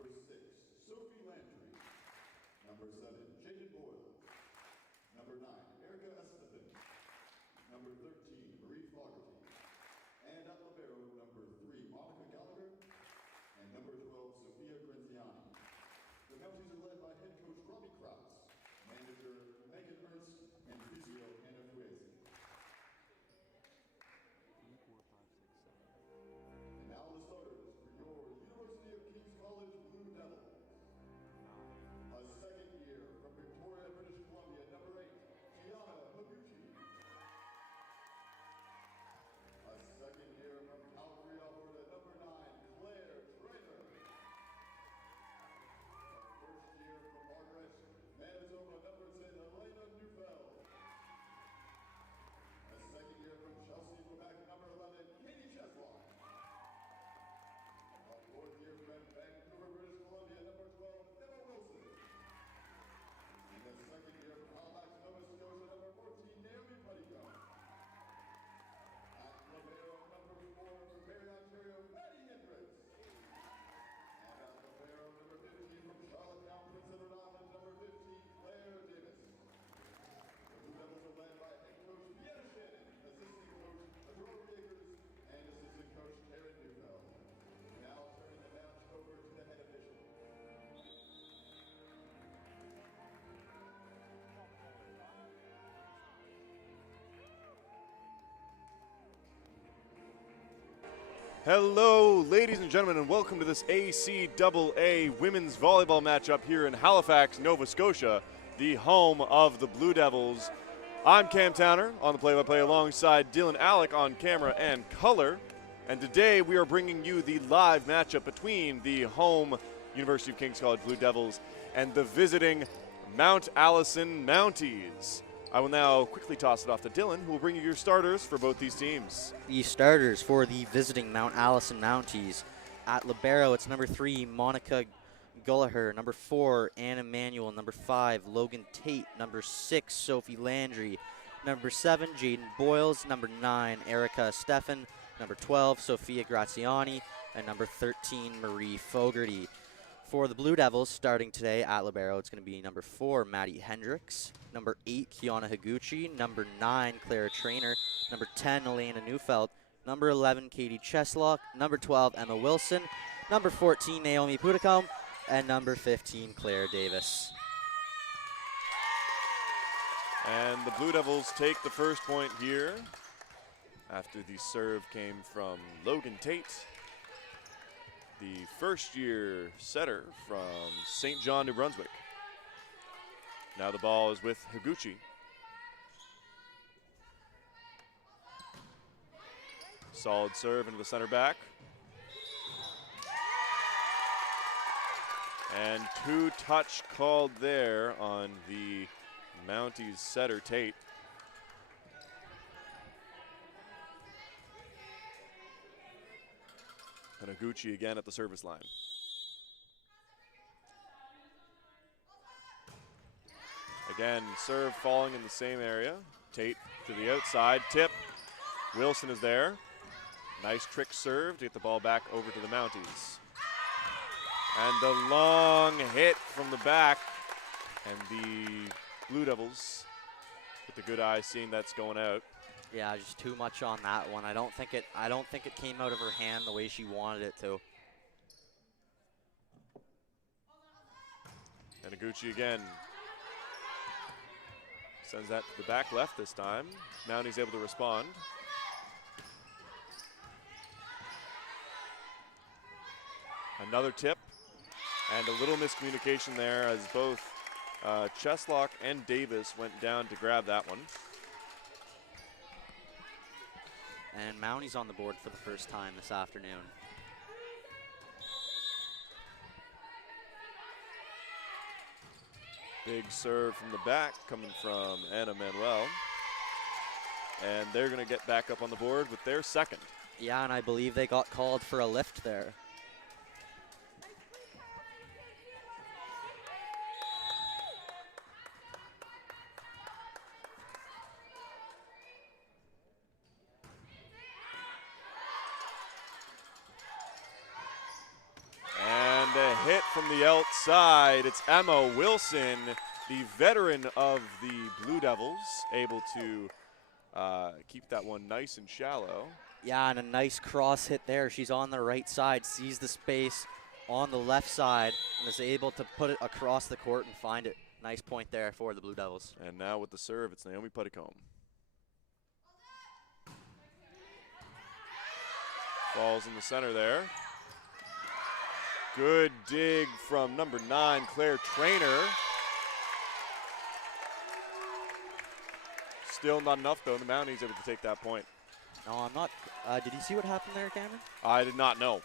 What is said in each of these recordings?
Number 6, Sophie Landry. Number 7, Jaden Boyle. Number 9, Erica Estefan. Number 13, Marie Fogarty. And at libero, number 3, Monica Gallagher. And number 12, Sophia Grenziani. The Mounties are led by head coach Robbie Krause, manager Megan Ernst, and physio Hannah Fuesi. And now the starters for your University of King's College Blue Devils. A second year from Victoria, British Columbia, number 8, Gianna Higuchi. A second year from Calgary, Alberta, number 9, Claire Trainer. A first year from Margaret, Manitoba, number 10, Elena Neufeld. A second year from Chelsea, Quebec, number 11, Katie Cheslock. A fourth year from Vancouver, British Columbia, number 12, Emma Wilson. And a second year from Halifax, Nova Scotia, number 14, Naomi Puttycombe. At libero, number 4, from Barrie, Ontario, Maddie Hendricks. And at libero, number 15, from Charlottetown, Prince Edward Island, number 15, Claire Davis. The Blue Devils are led by head coach Vienna Shannon, assistant coach Aurora Yeagers, and assistant coach Taryn Neufeld. Now turning the match over to the head official. Hello, ladies and gentlemen, and welcome to this ACAA women's volleyball matchup here in Halifax, Nova Scotia, the home of the Blue Devils. I'm Cam Towner on the play-by-play alongside Dylan Alec on camera and color. And today we are bringing you the live matchup between the home University of King's College Blue Devils and the visiting Mount Allison Mounties. I will now quickly toss it off to Dylan, who will bring you your starters for both these teams. The starters for the visiting Mount Allison Mounties. At libero, it's number 3, Monica Gallagher. Number 4, Anna Manuel. Number 5, Logan Tate. Number 6, Sophie Landry. Number 7, Jaden Boyles. Number 9, Erica Stefan. Number 12, Sophia Graziani. And number 13, Marie Fogarty. For the Blue Devils, starting today at libero, it's going to be number 4, Maddie Hendricks. Number 8, Kiana Higuchi. Number 9, Claire Trainer. Number 10, Elena Neufeld. Number 11, Katie Cheslock. Number 12, Emma Wilson. Number 14, Naomi Puttycombe. And number 15, Claire Davis. And the Blue Devils take the first point here after the serve came from Logan Tate, the first-year setter from St. John, New Brunswick. Now the ball is with Higuchi. Solid serve into the center back. And two-touch called there on the Mounties setter, Tate. And Higuchi again at the service line. Again, serve falling in the same area. Tate to the outside, tip. Wilson is there. Nice trick serve to get the ball back over to the Mounties. And the long hit from the back. And the Blue Devils with the good eye seeing that's going out. Yeah, just too much on that one. I don't think it came out of her hand the way she wanted it to. And Higuchi again sends that to the back left this time. Mounties able to respond. Another tip and a little miscommunication there as both Cheslock and Davis went down to grab that one. And Mounties on the board for the first time this afternoon. Big serve from the back coming from Anna Manuel. And they're going to get back up on the board with their second. Yeah, and I believe they got called for a lift there. the outside. It's Emma Wilson, the veteran of the Blue Devils, able to keep that one nice and shallow. Yeah, and a nice cross hit there. She's on the right side, sees the space on the left side, and is able to put it across the court and find it. Nice point there for the Blue Devils. And now with the serve, it's Naomi Putticombe. Falls in the center there. Good dig from number 9, Claire Trainer. Still not enough, though. The Mounties able to take that point. No, I'm not. Did you see what happened there, Cameron? I did not know.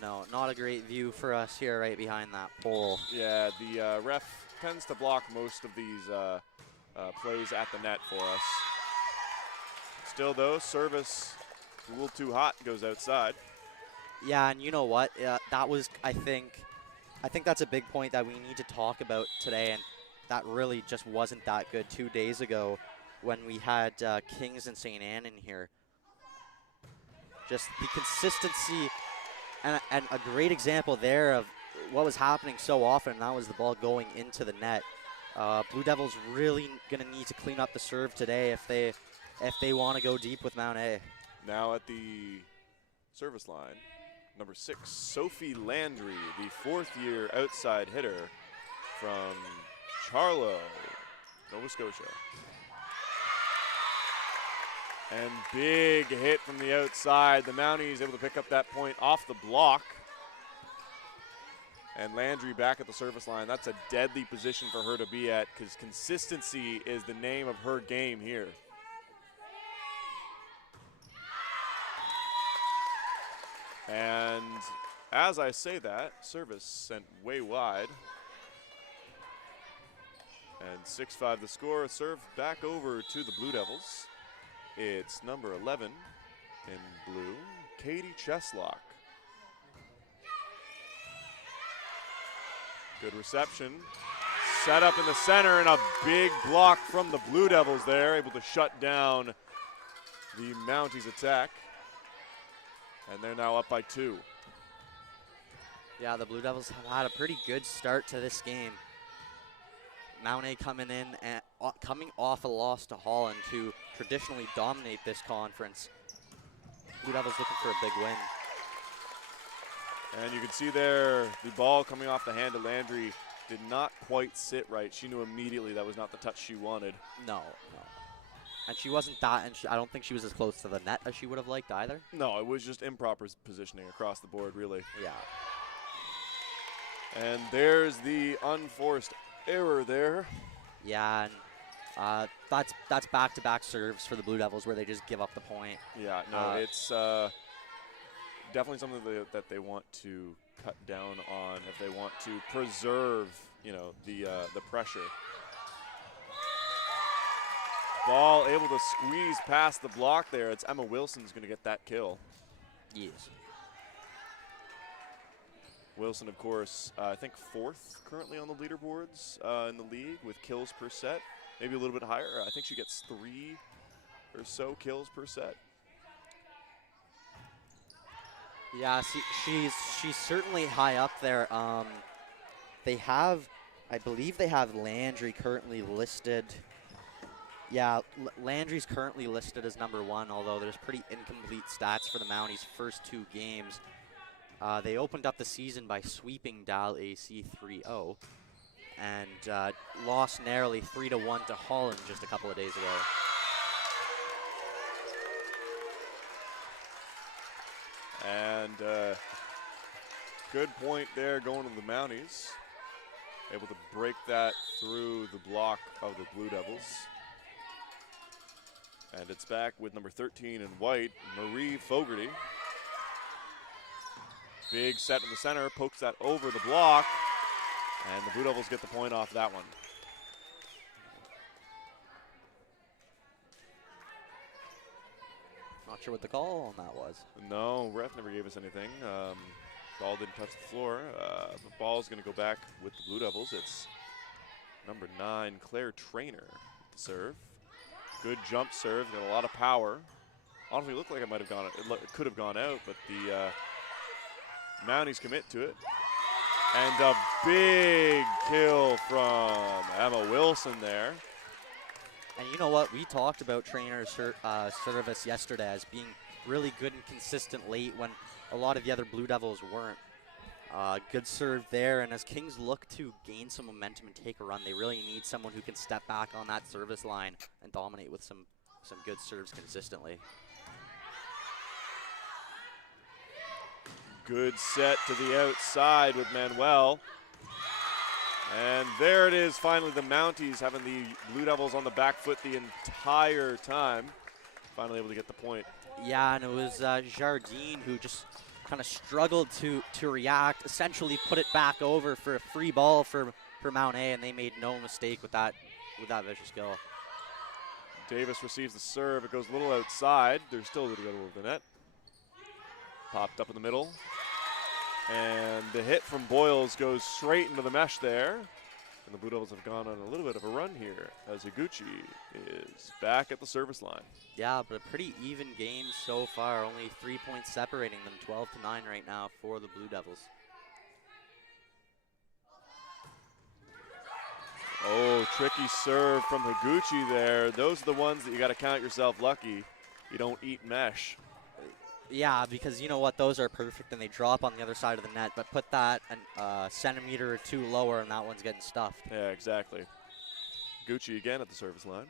No, not a great view for us here right behind that pole. Yeah, the ref tends to block most of these plays at the net for us. Still, though, service a little too hot, goes outside. Yeah, and you know what? That was, I think that's a big point that we need to talk about today, and that really just wasn't that good 2 days ago when we had Kings and St. Anne in here. Just the consistency and a great example there of what was happening so often, and that was the ball going into the net. Blue Devils really going to need to clean up the serve today if they want to go deep with Mount A. Now at the service line, number 6, Sophie Landry, the 4th-year outside hitter from Charlo, Nova Scotia. And big hit from the outside. The Mounties able to pick up that point off the block. And Landry back at the service line. That's a deadly position for her to be at because consistency is the name of her game here. And as I say that, service sent way wide. And 6-5 the score. Serve back over to the Blue Devils. It's number 11 in blue, Katie Cheslock. Good reception. Set up in the center and a big block from the Blue Devils there, able to shut down the Mounties attack. And they're now up by 2. Yeah, the Blue Devils have had a pretty good start to this game. Mount A coming in and coming off a loss to Holland, who traditionally dominate this conference. Blue Devils looking for a big win. And you can see there the ball coming off the hand of Landry did not quite sit right. She knew immediately that was not the touch she wanted. No. And she wasn't that, and I don't think she was as close to the net as she would have liked either. No, it was just improper positioning across the board, really. Yeah. And there's the unforced error there. Yeah, and that's back-to-back serves for the Blue Devils where they just give up the point. Yeah, no, it's definitely something that they want to cut down on if they want to preserve, the pressure. Ball able to squeeze past the block there. It's Emma Wilson's going to get that kill. Yes. Wilson, of course, I think 4th currently on the leaderboards in the league with kills per set. Maybe a little bit higher. I think she gets 3 or so kills per set. Yeah, she's certainly high up there. I believe they have Landry currently listed. Yeah, Landry's currently listed as number 1, although there's pretty incomplete stats for the Mounties' first 2 games. They opened up the season by sweeping Dal AC 3-0 and lost narrowly 3-1 to Holland just a couple of days ago. And good point there going to the Mounties. Able to break that through the block of the Blue Devils. And it's back with number 13 in white, Marie Fogarty. Big set in the center, pokes that over the block, and the Blue Devils get the point off that one. Not sure what the call on that was. No, ref never gave us anything. Ball didn't touch the floor. The ball's going to go back with the Blue Devils. It's number 9, Claire Trainer, with the serve. Good jump serve, got a lot of power. Honestly, it looked like it might have gone. It could have gone out, but the Mounties commit to it. And a big kill from Emma Wilson there. And you know what? We talked about trainer service yesterday as being really good and consistent late when a lot of the other Blue Devils weren't. Good serve there, and as Kings look to gain some momentum and take a run, they really need someone who can step back on that service line and dominate with some good serves consistently. Good set to the outside with Manuel. And there it is, finally the Mounties having the Blue Devils on the back foot the entire time. Finally able to get the point. Yeah, and it was Jardine who just kind of struggled to react, essentially put it back over for a free ball for Mount A, and they made no mistake with that vicious kill. Davis receives the serve. It goes a little outside. There's still a little bit over the net. Popped up in the middle. And the hit from Boyles goes straight into the mesh there. And the Blue Devils have gone on a little bit of a run here as Higuchi is back at the service line. Yeah, but a pretty even game so far. Only 3 points separating them, 12-9 right now for the Blue Devils. Oh, tricky serve from Higuchi there. Those are the ones that you got to count yourself lucky. You don't eat mesh. Yeah, because you know what? Those are perfect and they drop on the other side of the net, but put that a centimeter or two lower and that one's getting stuffed. Yeah, exactly. Higuchi again at the service line.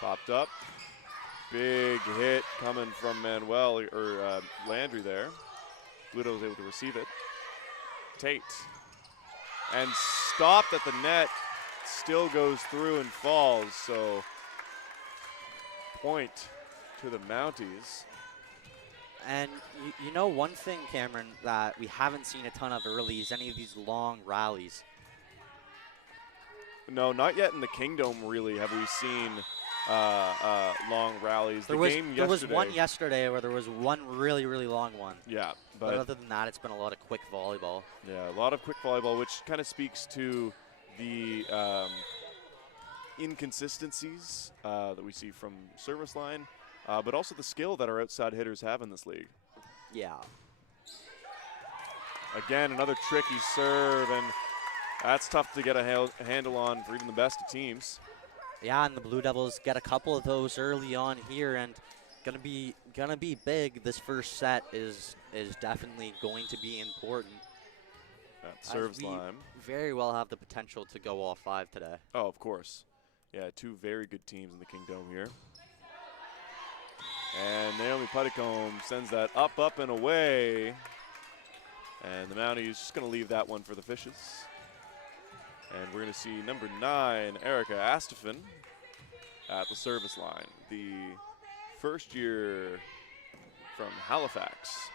Popped up. Big hit coming from Manuel, or Landry there. Bluto was able to receive it. Tate. And stopped at the net. Still goes through and falls, so point to the Mounties. And you know one thing, Cameron, that we haven't seen a ton of early is any of these long rallies. No, not yet in the Kingdom, really, have we seen long rallies. There was one yesterday where there was one really, really long one. Yeah. But other than that, it's been a lot of quick volleyball. Yeah, a lot of quick volleyball, which kind of speaks to the inconsistencies that we see from service line, but also the skill that our outside hitters have in this league. Yeah. Again, another tricky serve, and that's tough to get a handle on for even the best of teams. Yeah, and the Blue Devils get a couple of those early on here, and gonna be big. This first set is definitely going to be important. That serves line. Very well have the potential to go all five today. Oh, of course. Yeah, two very good teams in the Kingdom here. And Naomi Putticombe sends that up, and away. And the Mounties just going to leave that one for the Fishes. And we're going to see number 9, Erica Astafin, at the service line. The first year from Halifax.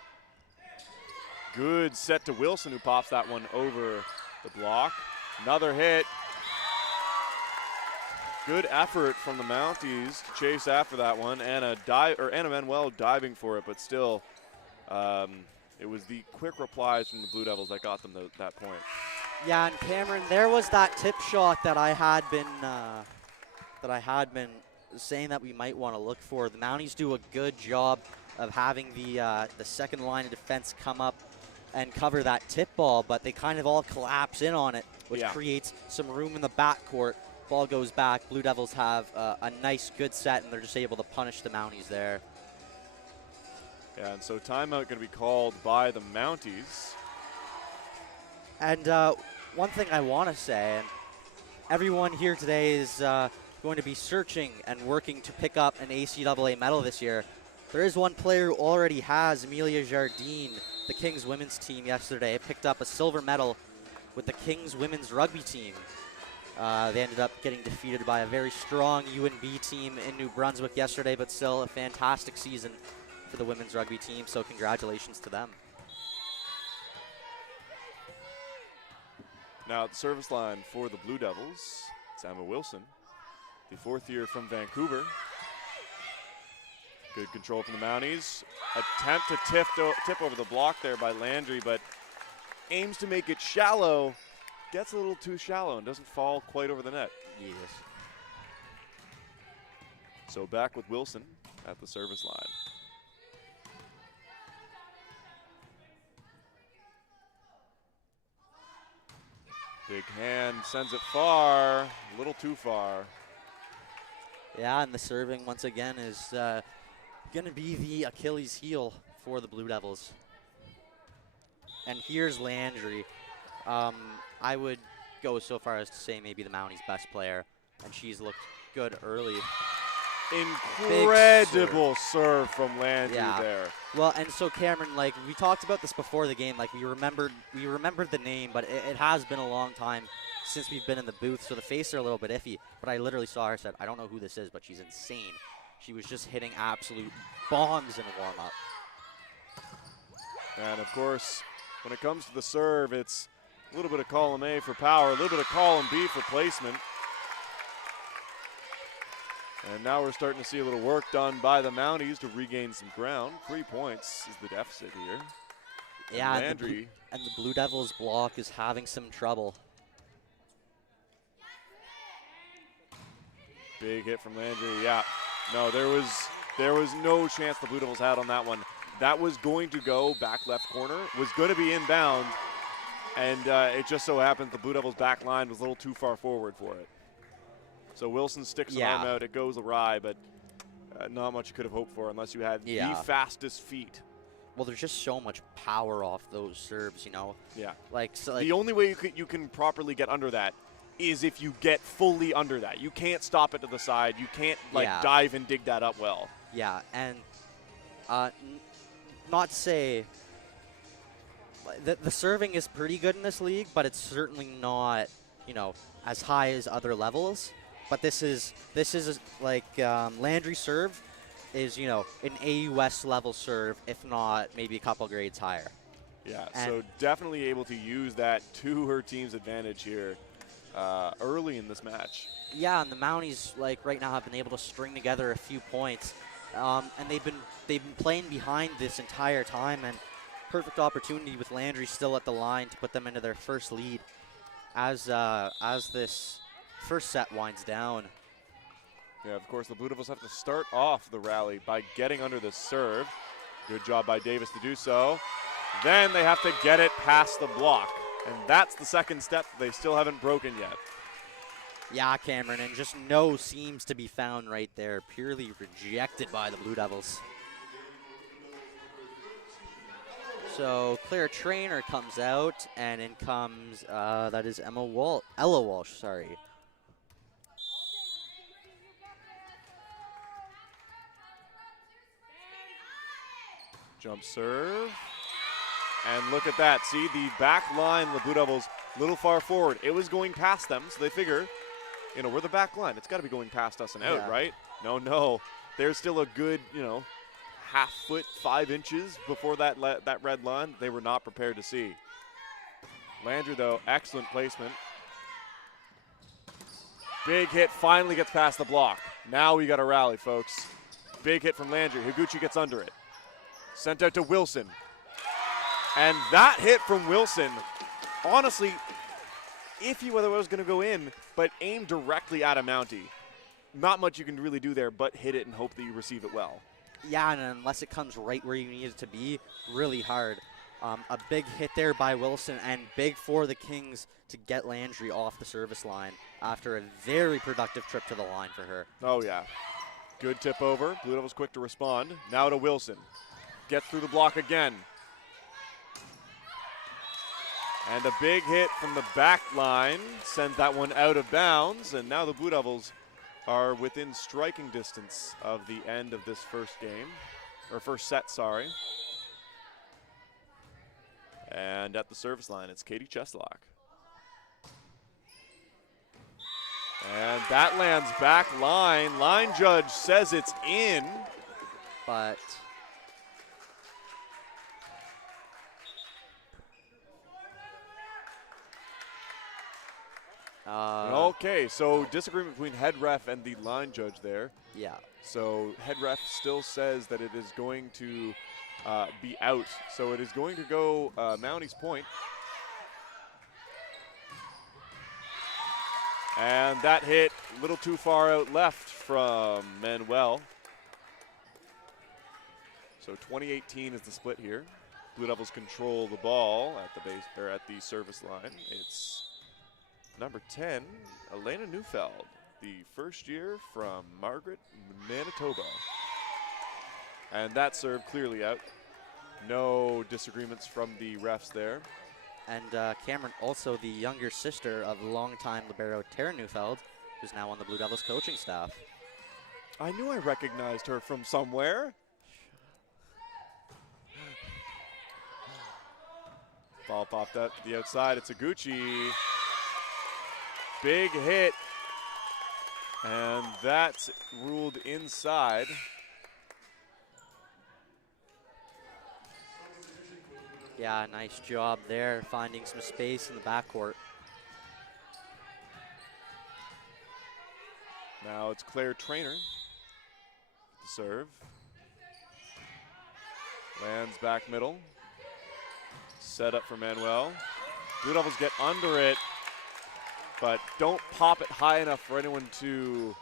Good set to Wilson, who pops that one over the block. Another hit. Good effort from the Mounties to chase after that one. Anna Manuel diving for it, but still, it was the quick replies from the Blue Devils that got them that point. Yeah, and Cameron, there was that tip shot that I had been saying that we might want to look for. The Mounties do a good job of having the second line of defense come up and cover that tip ball, but they kind of all collapse in on it, which creates some room in the backcourt. Ball goes back. Blue Devils have a nice, good set, and they're just able to punish the Mounties there. Yeah, and so timeout going to be called by the Mounties. And one thing I want to say, and everyone here today is going to be searching and working to pick up an ACAA medal this year. There is one player who already has, Amelia Jardine, the Kings women's team yesterday, picked up a silver medal with the Kings women's rugby team. They ended up getting defeated by a very strong UNB team in New Brunswick yesterday, but still a fantastic season for the women's rugby team, so congratulations to them. Now at the service line for the Blue Devils, it's Emma Wilson, the fourth year from Vancouver. Good control from the Mounties. Attempt to tip over the block there by Landry, but aims to make it shallow. Gets a little too shallow and doesn't fall quite over the net. Yes. So back with Wilson at the service line. Big hand sends it far, a little too far. Yeah, and the serving once again is going to be the Achilles heel for the Blue Devils. And here's Landry. I would go so far as to say maybe the Mounties' best player, and she's looked good early. Incredible serve from Landry there. Well, and so Cameron, like we talked about this before the game, like we remembered the name, but it has been a long time since we've been in the booth, so the faces are a little bit iffy. But I literally saw her, said, I don't know who this is, but she's insane. She was just hitting absolute bombs in warm-up. And of course, when it comes to the serve, it's a little bit of column A for power, a little bit of column B for placement. And now we're starting to see a little work done by the Mounties to regain some ground. 3 points is the deficit here. Yeah, and Landry. And the Blue Devils block is having some trouble. Big hit from Landry, yeah. No, there was no chance the Blue Devils had on that one. That was going to go back left corner, was going to be inbound, and it just so happened the Blue Devils back line was a little too far forward for it. So Wilson sticks an arm out, it goes awry, but not much you could have hoped for unless you had the fastest feet. Well, there's just so much power off those serves, you know? Yeah. Like the only way you can properly get under that is if you get fully under that. You can't stop it to the side. You can't dive and dig that up well. Yeah, and not to say the serving is pretty good in this league, but it's certainly not, you know, as high as other levels. But this is like Landry serve is, you know, an AUS level serve, if not maybe a couple grades higher. Yeah, so definitely able to use that to her team's advantage here early in this match. Yeah, and the Mounties, like right now, have been able to string together a few points, and they've been playing behind this entire time, and perfect opportunity with Landry still at the line to put them into their first lead as this first set winds down. Yeah, of course, the Blue Devils have to start off the rally by getting under the serve. Good job by Davis to do so. Then they have to get it past the block, and that's the second step they still haven't broken yet. Yeah, Cameron, and just no seems to be found right there. Purely rejected by the Blue Devils. So Claire Trainer comes out, and in comes, that is Ella Walsh, sorry. Jump serve. And look at that. See, the back line, the Blue Devils, a little far forward. It was going past them, so they figure, you know, we're the back line. It's got to be going past us and out, right? No. There's still a good, you know, half foot, 5 inches before that red line. They were not prepared to see. Landry, though, excellent placement. Big hit, finally gets past the block. Now we got a rally, folks. Big hit from Landry. Higuchi gets under it. Sent out to Wilson. And that hit from Wilson, honestly, iffy whether it was going to go in, but aimed directly at a Mountie. Not much you can really do there but hit it and hope that you receive it well. Yeah, and unless it comes right where you need it to be, really hard. A big hit there by Wilson, and big for the Kings to get Landry off the service line after a very productive trip to the line for her. Oh, yeah. Good tip over. Blue Devils quick to respond. Now to Wilson. Gets through the block again. And a big hit from the back line sends that one out of bounds, and now the Blue Devils are within striking distance of the end of this first game, or first set, sorry. And at the service line, it's Katie Cheslock. And that lands back line. Line judge says it's in. But okay, so disagreement between head ref and the line judge there. Yeah. So head ref still says that it is going to be out. So it is going to go Mounties point. And that hit a little too far out left from Manuel. So 2018 is the split here. Blue Devils control the ball at the base or at the service line. It's number 10, Elena Neufeld, the first year from Margaret, Manitoba. And that serve clearly out. No disagreements from the refs there. And Cameron, also the younger sister of longtime libero Tara Neufeld, who's now on the Blue Devils coaching staff. I knew I recognized her from somewhere. Ball popped up to the outside. It's Higuchi. Big hit. And that's ruled inside. Yeah, nice job there, finding some space in the backcourt. Now it's Claire Trainer to serve. Lands back middle. Set up for Manuel. Blue Devils get under it, but don't pop it high enough for anyone to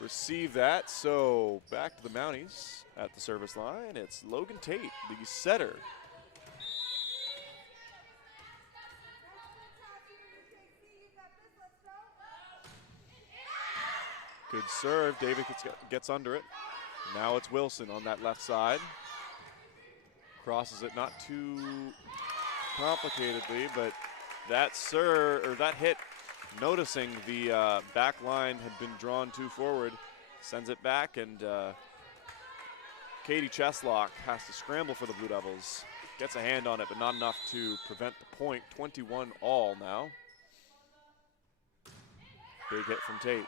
receive that. So back to the Mounties at the service line. It's Logan Tate, the setter. Good serve. David gets under it. Now it's Wilson on that left side. Crosses it not too complicatedly, but that hit, noticing the back line had been drawn too forward, sends it back, and Katie Cheslock has to scramble for the Blue Devils. Gets a hand on it, but not enough to prevent the point. 21 all now. Big hit from Tate.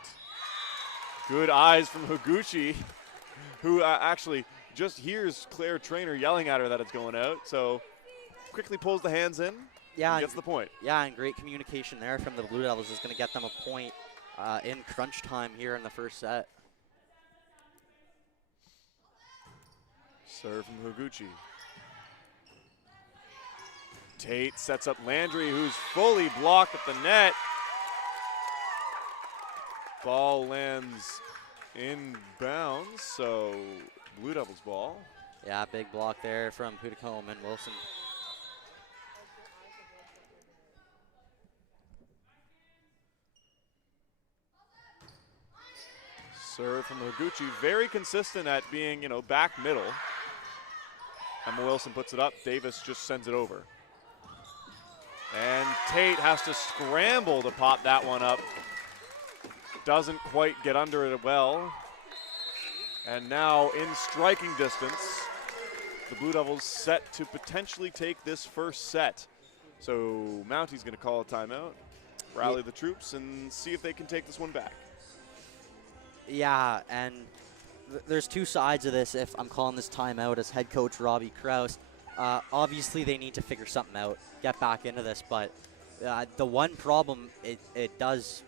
Good eyes from Higuchi, who actually just hears Claire Trainer yelling at her that it's going out, so quickly pulls the hands in, yeah, and gets the point. Yeah, and great communication there from the Blue Devils is going to get them a point in crunch time here in the first set. Serve from Higuchi. Tate sets up Landry, who's fully blocked at the net. Ball lands inbounds, so Blue Devils ball. Yeah, big block there from Pudicombe and Wilson. Serve from Higuchi, very consistent at being, back middle. Emma Wilson puts it up, Davis just sends it over. And Tate has to scramble to pop that one up. Doesn't quite get under it well. And now in striking distance, the Blue Devils set to potentially take this first set. So Mounty's going to call a timeout, rally the troops, and see if they can take this one back. Yeah, and there's two sides of this if I'm calling this timeout as head coach Robbie Krause. Obviously, they need to figure something out, get back into this, but the one problem it does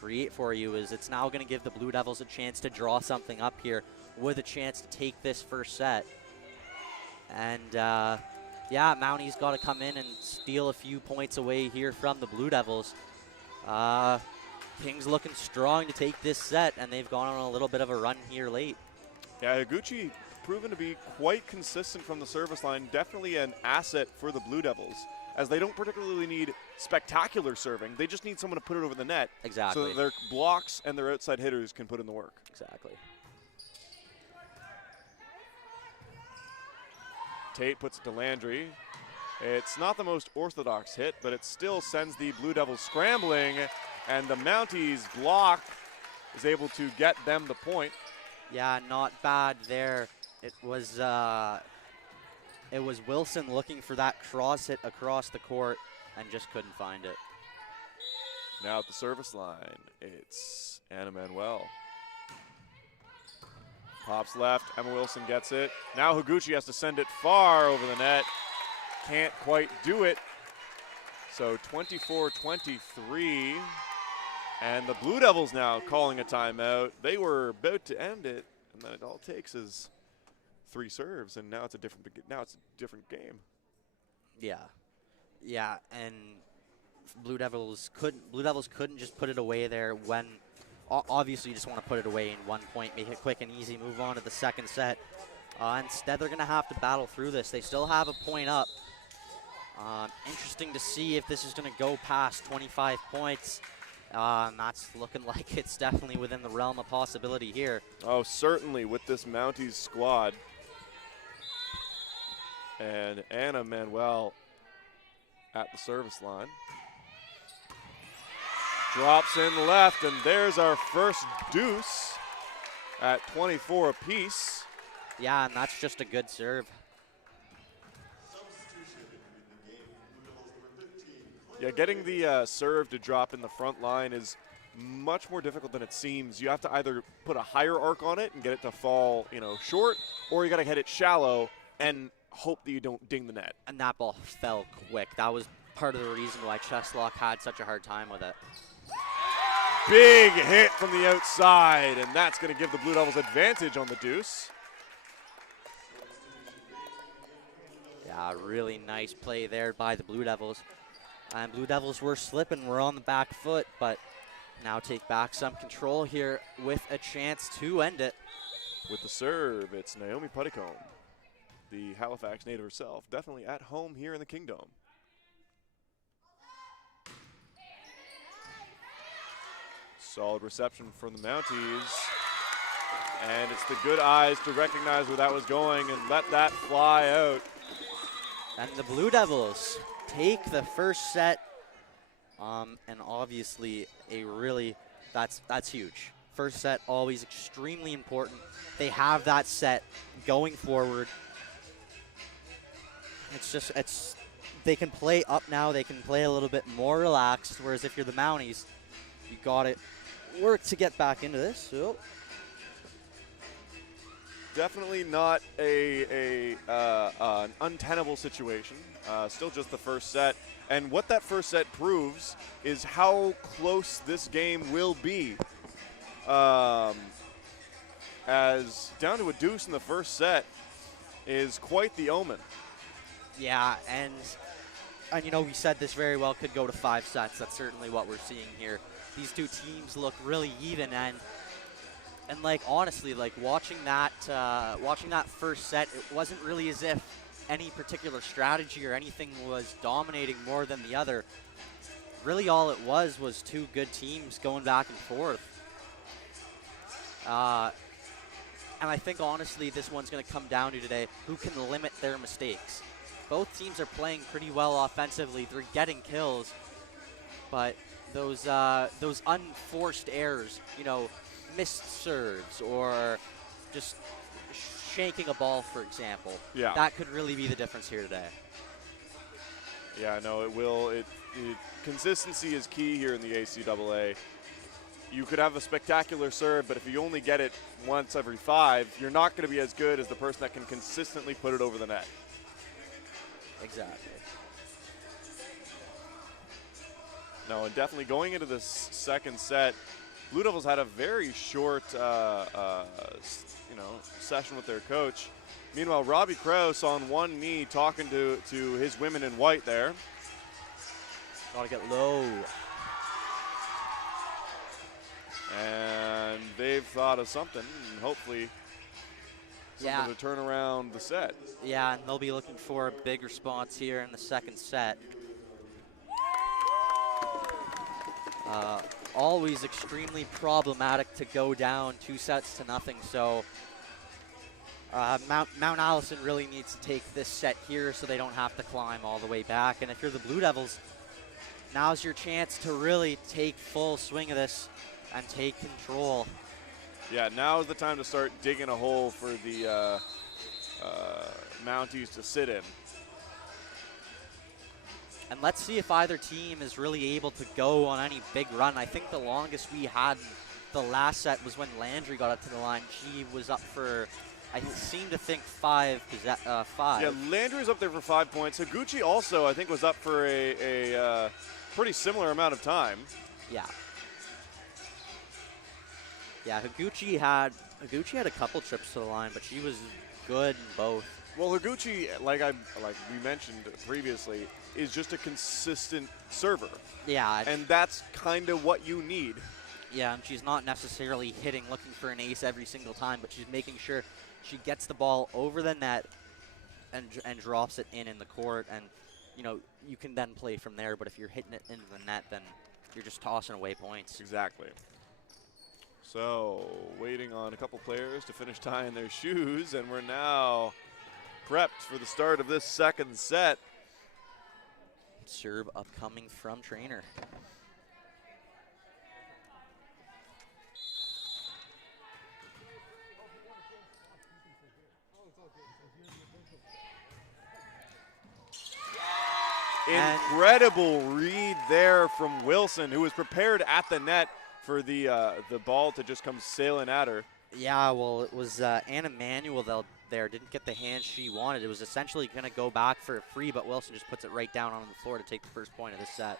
create for you is it's now going to give the Blue Devils a chance to draw something up here with a chance to take this first set. And yeah, Mounty's got to come in and steal a few points away here from the Blue Devils. Kings looking strong to take this set, and they've gone on a little bit of a run here late. Yeah, Higuchi proven to be quite consistent from the service line, definitely an asset for the Blue Devils, as they don't particularly need spectacular serving. They just need someone to put it over the net. Exactly. So that their blocks and their outside hitters can put in the work. Exactly. Tate puts it to Landry. It's not the most orthodox hit, but it still sends the Blue Devils scrambling, and the Mounties block is able to get them the point. Yeah, not bad there. It was Wilson looking for that cross hit across the court and just couldn't find it. Now at the service line, it's Anna Manuel. Pops left, Emma Wilson gets it. Now Higuchi has to send it far over the net. Can't quite do it. So 24-23. And the Blue Devils now calling a timeout. They were about to end it, and then it all takes is 3 serves, and now it's a different game. Yeah, and Blue Devils couldn't just put it away there when obviously you just want to put it away in 1 point, make it quick and easy, move on to the second set. Instead, they're going to have to battle through this. They still have a point up. Interesting to see if this is going to go past 25 points. That's looking like it's definitely within the realm of possibility here. Oh, certainly with this Mounties squad. And Anna Manuel at the service line. Drops in left, and there's our first deuce at 24 apiece. Yeah, and that's just a good serve. Yeah, getting the serve to drop in the front line is much more difficult than it seems. You have to either put a higher arc on it and get it to fall, short, or you got to hit it shallow and hope that you don't ding the net. And that ball fell quick. That was part of the reason why Cheslock had such a hard time with it. Big hit from the outside, and that's going to give the Blue Devils advantage on the deuce. Yeah, really nice play there by the Blue Devils. And Blue Devils were slipping, we're on the back foot, but now take back some control here with a chance to end it. With the serve, it's Naomi Putticombe, the Halifax native herself, definitely at home here in the Kingdom. Solid reception from the Mounties. And it's the good eyes to recognize where that was going and let that fly out. And the Blue Devils take the first set, and obviously that's huge. First set always extremely important. They have that set going forward. They can play up now. They can play a little bit more relaxed. Whereas if you're the Mounties, you got to work to get back into this. So. Definitely not an untenable situation. Still just the first set. And what that first set proves is how close this game will be. As down to a deuce in the first set is quite the omen. Yeah, and we said this very well could go to 5 sets. That's certainly what we're seeing here. These two teams look really even, and honestly, watching that first set, it wasn't really as if any particular strategy or anything was dominating more than the other. Really, all it was two good teams going back and forth. And I think honestly, this one's going to come down to today who can limit their mistakes. Both teams are playing pretty well offensively. They're getting kills, but those unforced errors, missed serves or just shanking a ball, for example. Yeah. That could really be the difference here today. Yeah, no, it will. Consistency is key here in the ACAA. You could have a spectacular serve, but if you only get it once every 5, you're not going to be as good as the person that can consistently put it over the net. Exactly. No, and definitely going into this second set, Blue Devils had a very short, session with their coach. Meanwhile, Robbie Krause on one knee talking to his women in white there. Gotta get low. And they've thought of something, and hopefully something to turn around the set. Yeah, and they'll be looking for a big response here in the second set. Always extremely problematic to go down 2-0. So Mount Allison really needs to take this set here so they don't have to climb all the way back. And if you're the Blue Devils, now's your chance to really take full swing of this and take control. Yeah, now is the time to start digging a hole for the Mounties to sit in. And let's see if either team is really able to go on any big run. I think the longest we had the last set was when Landry got up to the line. She was up for, I seem to think, 5. Yeah, Landry's up there for 5 points. Higuchi also, I think, was up for a pretty similar amount of time. Yeah. Yeah, Higuchi had a couple trips to the line, but she was good in both. Well, Higuchi, like we mentioned previously, is just a consistent server. Yeah. And that's kind of what you need. Yeah, and she's not necessarily looking for an ace every single time, but she's making sure she gets the ball over the net and drops it in the court. And you know, you can then play from there. But if you're hitting it into the net, then you're just tossing away points. Exactly. So, waiting on a couple players to finish tying their shoes, and we're now prepped for the start of this second set. Serve upcoming from Trainer. Incredible read there from Wilson, who was prepared at the net for the ball to just come sailing at her. Yeah, well, it was Anna Manuel there. Didn't get the hand she wanted. It was essentially going to go back for a free, but Wilson just puts it right down on the floor to take the first point of this set.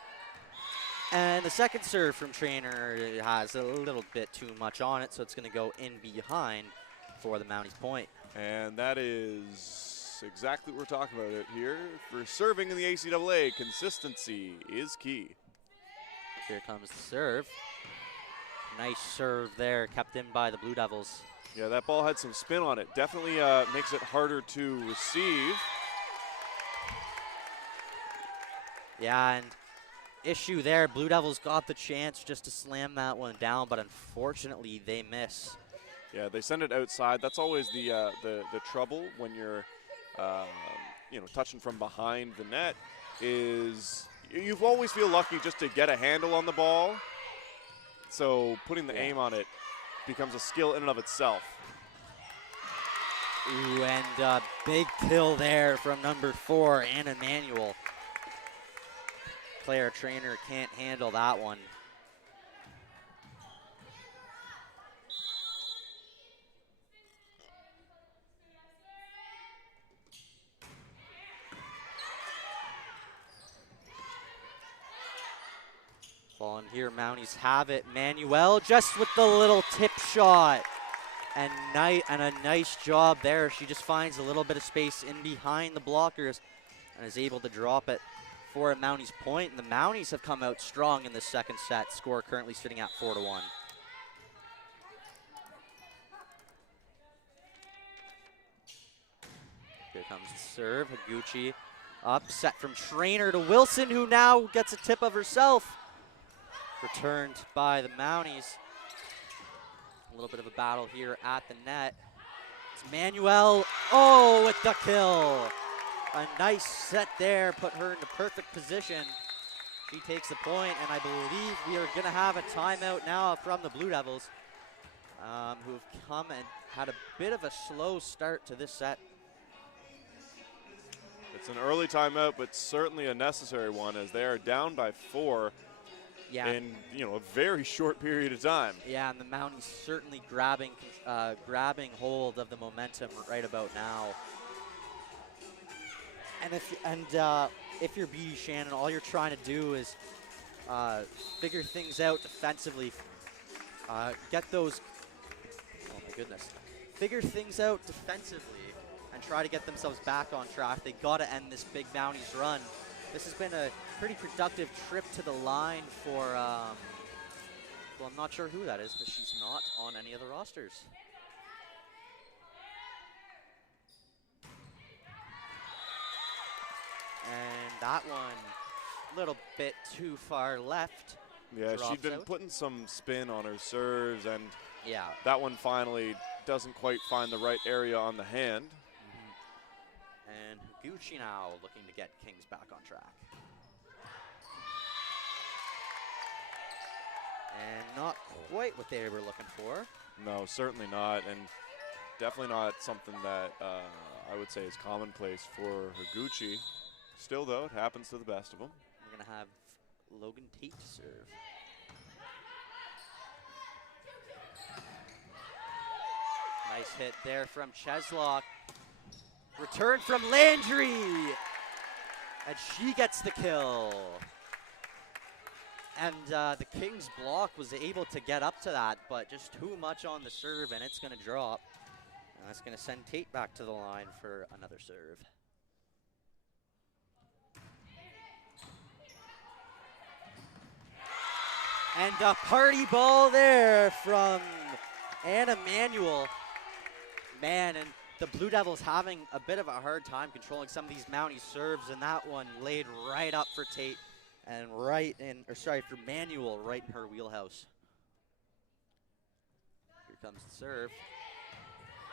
And the second serve from Trainer has a little bit too much on it, so it's going to go in behind for the Mounties point. And that is exactly what we're talking about here. For serving in the ACAA, consistency is key. Here comes the serve. Nice serve there, kept in by the Blue Devils. Yeah, that ball had some spin on it. Definitely makes it harder to receive. Yeah, and issue there. Blue Devils got the chance just to slam that one down, but unfortunately they miss. Yeah, they send it outside. That's always the trouble when you're, you know, touching from behind the net. Is you always feel lucky just to get a handle on the ball. So putting the aim on it becomes a skill in and of itself. Ooh, and big kill there from number 4, Anna Manuel. Player Trainer can't handle that one. Well, and here Mounties have it. Manuel just with the little tip shot. And a nice job there. She just finds a little bit of space in behind the blockers and is able to drop it for a Mounties point. And the Mounties have come out strong in the second set. Score currently sitting at 4-1. Here comes the serve. Higuchi up, set from Trainer to Wilson, who now gets a tip of herself. Returned by the Mounties. A little bit of a battle here at the net. It's Manuel, oh, with the kill. A nice set there, put her into perfect position. She takes the point, and I believe we are gonna have a timeout now from the Blue Devils, who have come and had a bit of a slow start to this set. It's an early timeout, but certainly a necessary one, as they are down by 4. Yeah. In, you know, a very short period of time. Yeah, and the Mounties certainly grabbing hold of the momentum right about now. And if you're BD Shannon, all you're trying to do is figure things out defensively. Get those. Oh my goodness. Figure things out defensively and try to get themselves back on track. They got to end this big Mounties run. This has been a pretty productive trip to the line for, well, I'm not sure who that is because she's not on any of the rosters. And that one, a little bit too far left. Yeah, she'd been out. putting some spin on her serves, and Yeah. that one finally doesn't quite find the right area on the hand. And Higuchi now looking to get Kings back on track. And not quite what they were looking for. No, certainly not, and definitely not something that I would say is commonplace for Higuchi. Still, though, it happens to the best of them. We're going to have Logan Tate to serve. Nice hit there from Cheslock. Return from Landry. And she gets the kill. And the Kings block was able to get up to that, but just too much on the serve, and it's going to drop. And that's going to send Tate back to the line for another serve. And a party ball there from Anna Manuel. Man, and the Blue Devils having a bit of a hard time controlling some of these Mounties serves, and that one laid right up for Tate and for Manuel, right in her wheelhouse. Here comes the serve.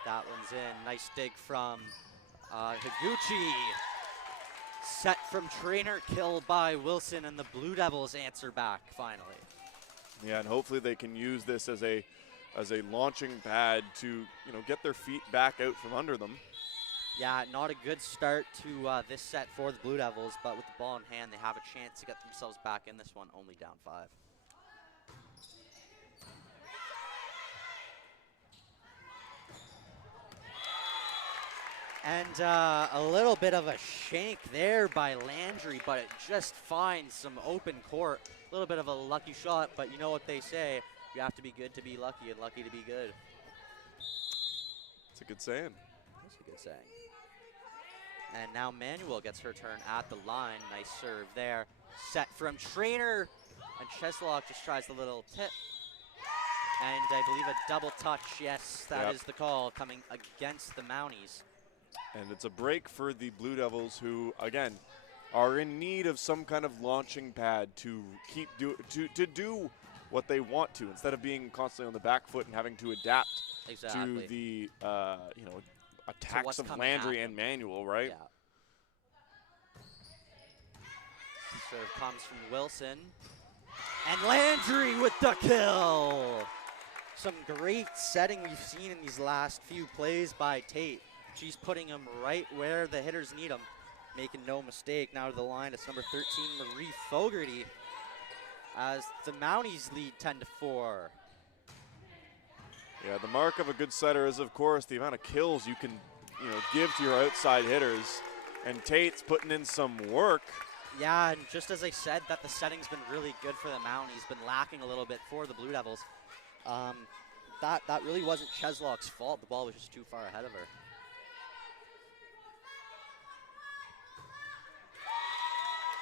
That one's in. Nice dig from Higuchi. Set from Trainer, killed by Wilson, and the Blue Devils answer back finally. Yeah, and hopefully they can use this as a launching pad to get their feet back out from under them. Yeah, not a good start to this set for the Blue Devils, but with the ball in hand, they have a chance to get themselves back in this one, only down 5. And a little bit of a shank there by Landry, but it just finds some open court. A little bit of a lucky shot, but you know what they say, you have to be good to be lucky and lucky to be good. It's a good saying. That's a good saying. And now Manuel gets her turn at the line. Nice serve there. Set from Trainer, and Cheslock just tries the little tip. And I believe a double touch, yes, that is the call coming against the Mounties. And it's a break for the Blue Devils, who, again, are in need of some kind of launching pad to do what they want to, instead of being constantly on the back foot and having to adapt to the attacks of Landry and Manuel, right? Yeah. Serve comes from Wilson. And Landry with the kill. Some great setting we've seen in these last few plays by Tate. She's putting him right where the hitters need him, making no mistake. Now to the line, it's number 13, Marie Fogarty, as the Mounties lead 10-4. Yeah, the mark of a good setter is, of course, the amount of kills you can, give to your outside hitters. And Tate's putting in some work. Yeah, and just as I said, that the setting's been really good for the Mounties, been lacking a little bit for the Blue Devils. That really wasn't Cheslock's fault. The ball was just too far ahead of her.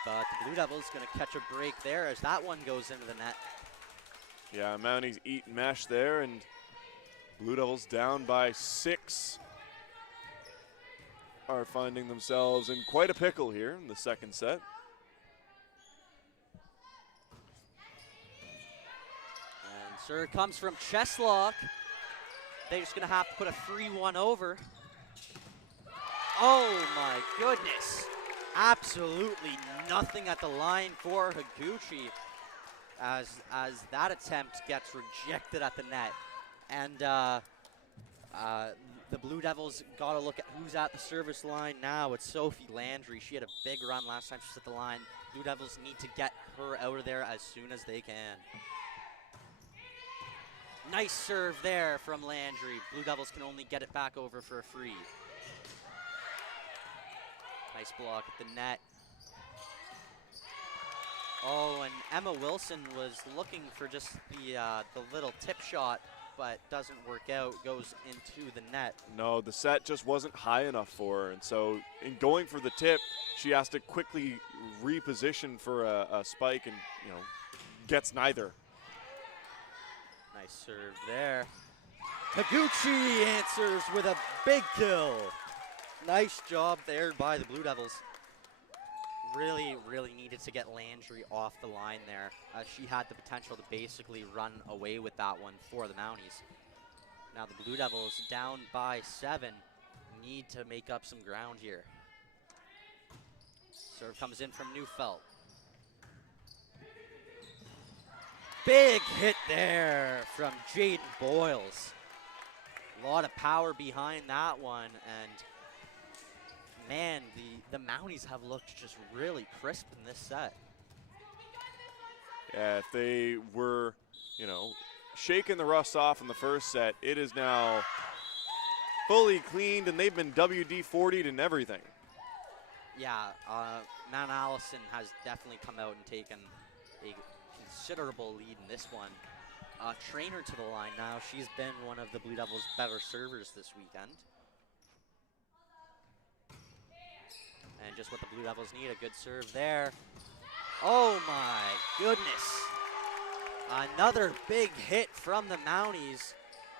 But the Blue Devils going to catch a break there as that one goes into the net. Yeah, Mounties eat mesh there, and Blue Devils down by 6 are finding themselves in quite a pickle here in the second set. And serve comes from Cheslock. They're just going to have to put a free one over. Oh my goodness. Absolutely nothing at the line for Higuchi as that attempt gets rejected at the net. And the Blue Devils got to look at who's at the service line now. It's Sophie Landry. She had a big run last time she was at the line. Blue Devils need to get her out of there as soon as they can. Nice serve there from Landry. Blue Devils can only get it back over for a free. Nice block at the net. Oh, and Emma Wilson was looking for just the little tip shot, but doesn't work out, goes into the net. No, the set just wasn't high enough for her, and so in going for the tip, she has to quickly reposition for a spike and, gets neither. Nice serve there. Higuchi answers with a big kill. Nice job there by the Blue Devils. Really, really needed to get Landry off the line there, as she had the potential to basically run away with that one for the Mounties. Now the Blue Devils down by 7, need to make up some ground here. Serve comes in from Neufeld. Big hit there from Jaden Boyles. A lot of power behind that one, and man, the Mounties have looked just really crisp in this set. Yeah, if they were, shaking the rust off in the first set, it is now fully cleaned, and they've been WD-40'd and everything. Yeah, Mount Allison has definitely come out and taken a considerable lead in this one. Trainer to the line now. She's been one of the Blue Devils' better servers this weekend. And just what the Blue Devils need, a good serve there. Oh my goodness. Another big hit from the Mounties.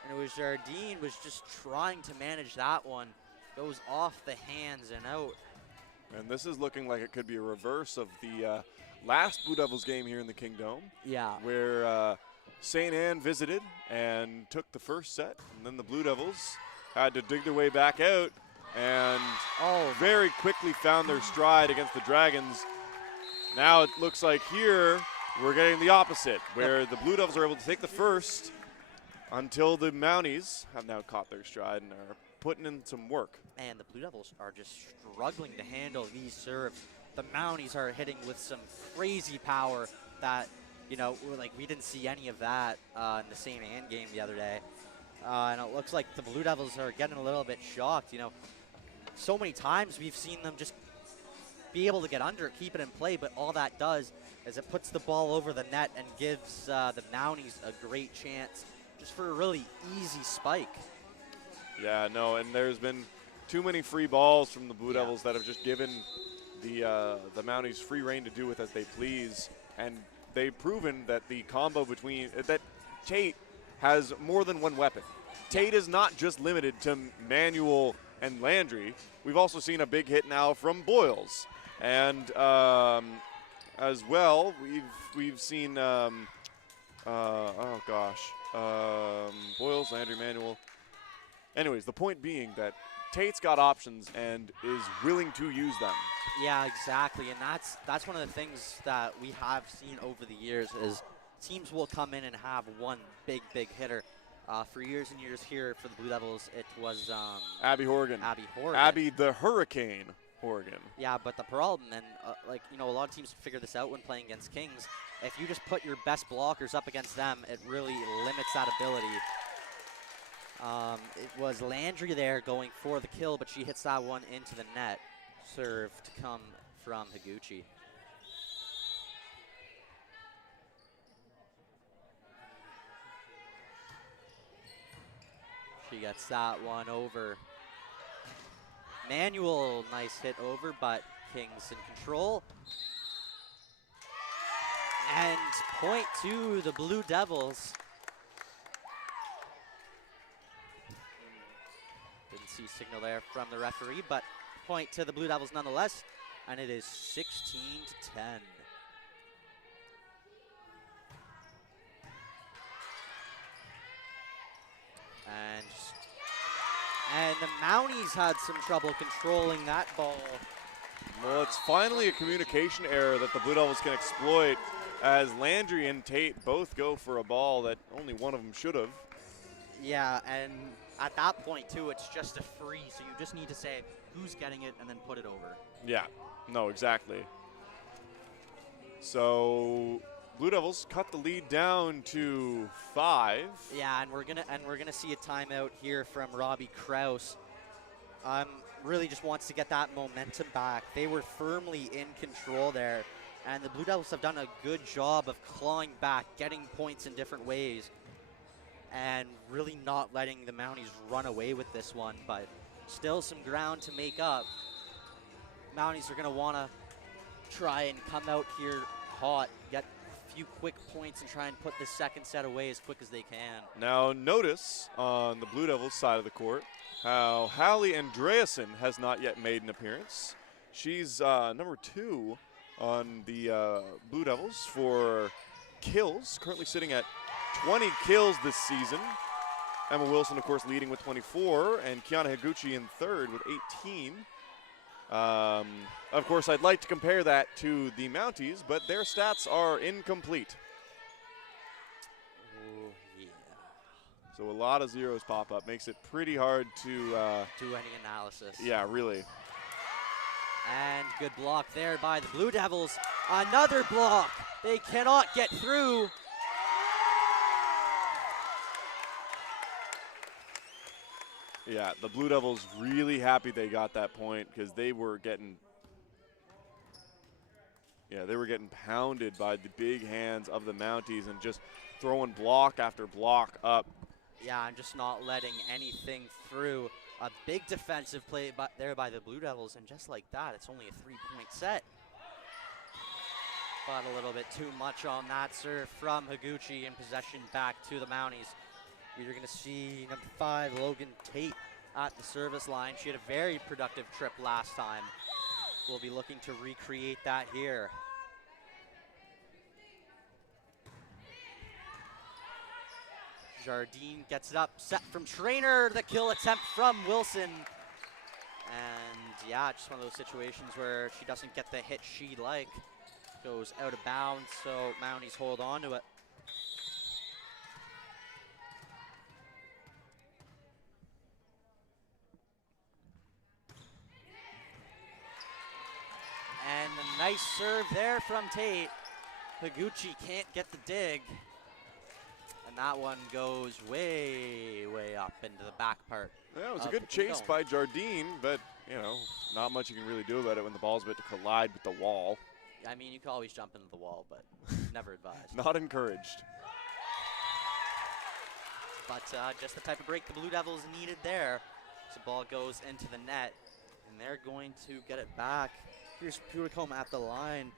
And it was Jardine was just trying to manage that one. Goes off the hands and out. And this is looking like it could be a reverse of the last Blue Devils game here in the Kingdome. Yeah. Where St. Anne visited and took the first set, and then the Blue Devils had to dig their way back out and very quickly found their stride against the Dragons. Now it looks like here we're getting the opposite, where the Blue Devils are able to take the first until the Mounties have now caught their stride and are putting in some work. And the Blue Devils are just struggling to handle these serves. The Mounties are hitting with some crazy power that, you know, like we didn't see any of that in the St. Anne game the other day. And it looks like the Blue Devils are getting a little bit shocked. You know, so many times we've seen them just be able to get under it, keep it in play, but all that does is it puts the ball over the net and gives the Mounties a great chance just for a really easy spike. Yeah, no, and there's been too many free balls from the Blue Devils that have just given the Mounties free reign to do with as they please, and they've proven that the combo between that Tate has more than one weapon. Tate is not just limited to Manuel and Landry. We've also seen a big hit now from Boyles, and as well we've seen Boyles, Landry, Manuel. Anyways, the point being that Tate's got options and is willing to use them. Yeah, exactly, and that's one of the things that we have seen over the years is teams will come in and have one big hitter. For years and years here for the Blue Devils, it was Abby Horgan. Abby the Hurricane Horgan. Yeah, but the problem, and like, you know, a lot of teams figure this out when playing against Kings. If you just put your best blockers up against them, it really limits that ability. It was Landry there going for the kill, but she hits that one into the net. Serve to come from Higuchi. She gets that one over. Manuel, nice hit over, but Kings in control. And point to the Blue Devils. Didn't see signal there from the referee, but point to the Blue Devils nonetheless, and it is 16-10. And the Mounties had some trouble controlling that ball. Well, it's finally a communication error that the Blue Devils can exploit, as Landry and Tate both go for a ball that only one of them should have. Yeah, and at that point, too, it's just a free, so you just need to say who's getting it and then put it over. Yeah, no, exactly. So Blue Devils cut the lead down to 5. Yeah, and we're gonna see a timeout here from Robbie Kraus. Really just wants to get that momentum back. They were firmly in control there, and the Blue Devils have done a good job of clawing back, getting points in different ways, and really not letting the Mounties run away with this one, but still some ground to make up. Mounties are gonna wanna try and come out here hot, get a few quick points and try and put this second set away as quick as they can. Now notice on the Blue Devils side of the court how Hallie Andreasen has not yet made an appearance. She's number 2 on the Blue Devils for kills, currently sitting at 20 kills this season. Emma Wilson, of course, leading with 24, and Kiana Higuchi in third with 18. Of course, I'd like to compare that to the Mounties, but their stats are incomplete. Oh, yeah. So a lot of zeros pop up. Makes it pretty hard to do any analysis. Yeah, really. And good block there by the Blue Devils. Another block. They cannot get through. Yeah, the Blue Devils really happy they got that point because they were getting pounded by the big hands of the Mounties and just throwing block after block up. Yeah, and just not letting anything through. A big defensive play there by the Blue Devils, and just like that, it's only a 3-point set. But a little bit too much on that serve from Higuchi, and possession back to the Mounties. We're going to see number 5, Logan Tate, at the service line. She had a very productive trip last time. We'll be looking to recreate that here. Jardine gets it up, set from Trainer, the kill attempt from Wilson. And yeah, just one of those situations where she doesn't get the hit she'd like. Goes out of bounds, so Mounties hold on to it. And a nice serve there from Tate. Higuchi can't get the dig. And that one goes way, way up into the back part. Yeah, it was a good chase by Jardine, but, you know, not much you can really do about it when the ball's about to collide with the wall. I mean, you can always jump into the wall, but never advised. Not encouraged. But just the type of break the Blue Devils needed there. So the ball goes into the net, and they're going to get it back. Here's Puricombe at the line.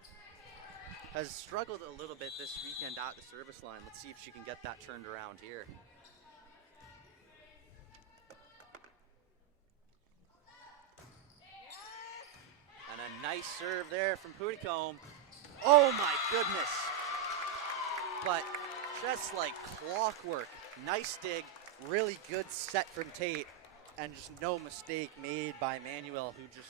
Has struggled a little bit this weekend at the service line. Let's see if she can get that turned around here. And a nice serve there from Puricombe. Oh my goodness. But just like clockwork, nice dig, really good set from Tate, and just no mistake made by Manuel, who just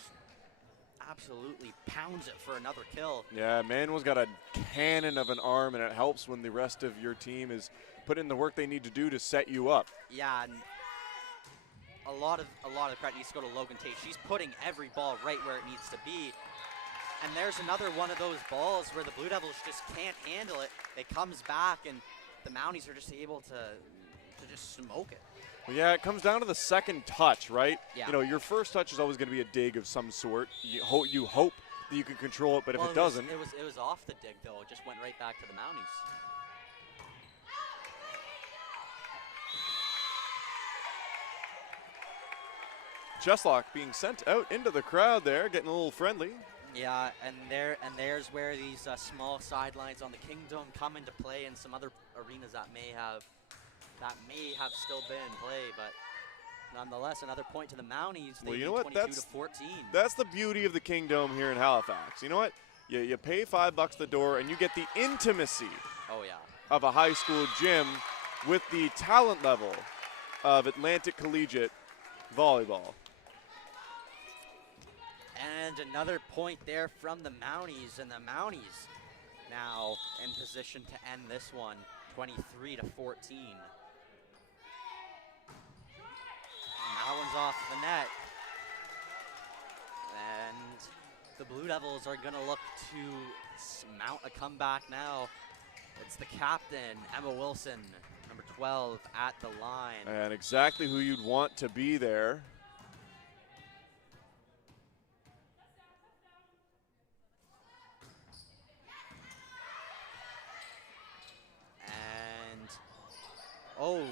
absolutely pounds it for another kill. Yeah, Manuel's got a cannon of an arm, and it helps when the rest of your team is putting in the work they need to do to set you up. Yeah, and a lot of the credit needs to go to Logan Tate. She's putting every ball right where it needs to be. And there's another one of those balls where the Blue Devils just can't handle it. It comes back, and the Mounties are just able to just smoke it. Well, yeah, it comes down to the second touch, right? Yeah. You know, your first touch is always going to be a dig of some sort. You hope that you can control it, but if it doesn't. It was off the dig, though. It just went right back to the Mounties. Cheslock being sent out into the crowd there, getting a little friendly. Yeah, and there's where these small sidelines on the Kingdom come into play, and some other arenas that may have still been in play, but nonetheless, another point to the Mounties. Well, you know what? 22 to 14. That's the beauty of the Kingdom here in Halifax. You know what? You pay $5 the door, and you get the intimacy of a high school gym with the talent level of Atlantic Collegiate volleyball. And another point there from the Mounties, and the Mounties now in position to end this one, 23 to 14. And that one's off the net. And the Blue Devils are gonna look to mount a comeback now. It's the captain, Emma Wilson, number 12 at the line. And exactly who you'd want to be there. Oh,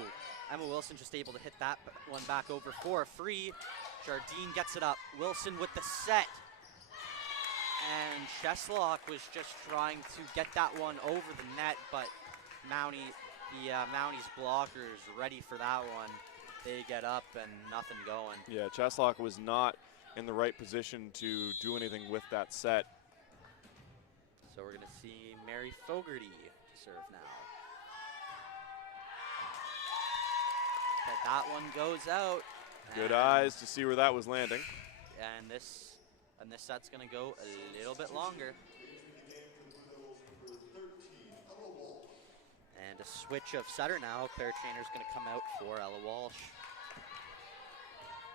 Emma Wilson just able to hit that one back over for a free. Jardine gets it up. Wilson with the set. And Cheslock was just trying to get that one over the net, but Mounties blockers ready for that one. They get up and nothing going. Yeah, Cheslock was not in the right position to do anything with that set. So we're going to see Mary Fogarty to serve now. But that one goes out. Good eyes to see where that was landing. And this set's gonna go a little bit longer. And a switch of setter now. Claire Trainer's gonna come out for Ella Walsh.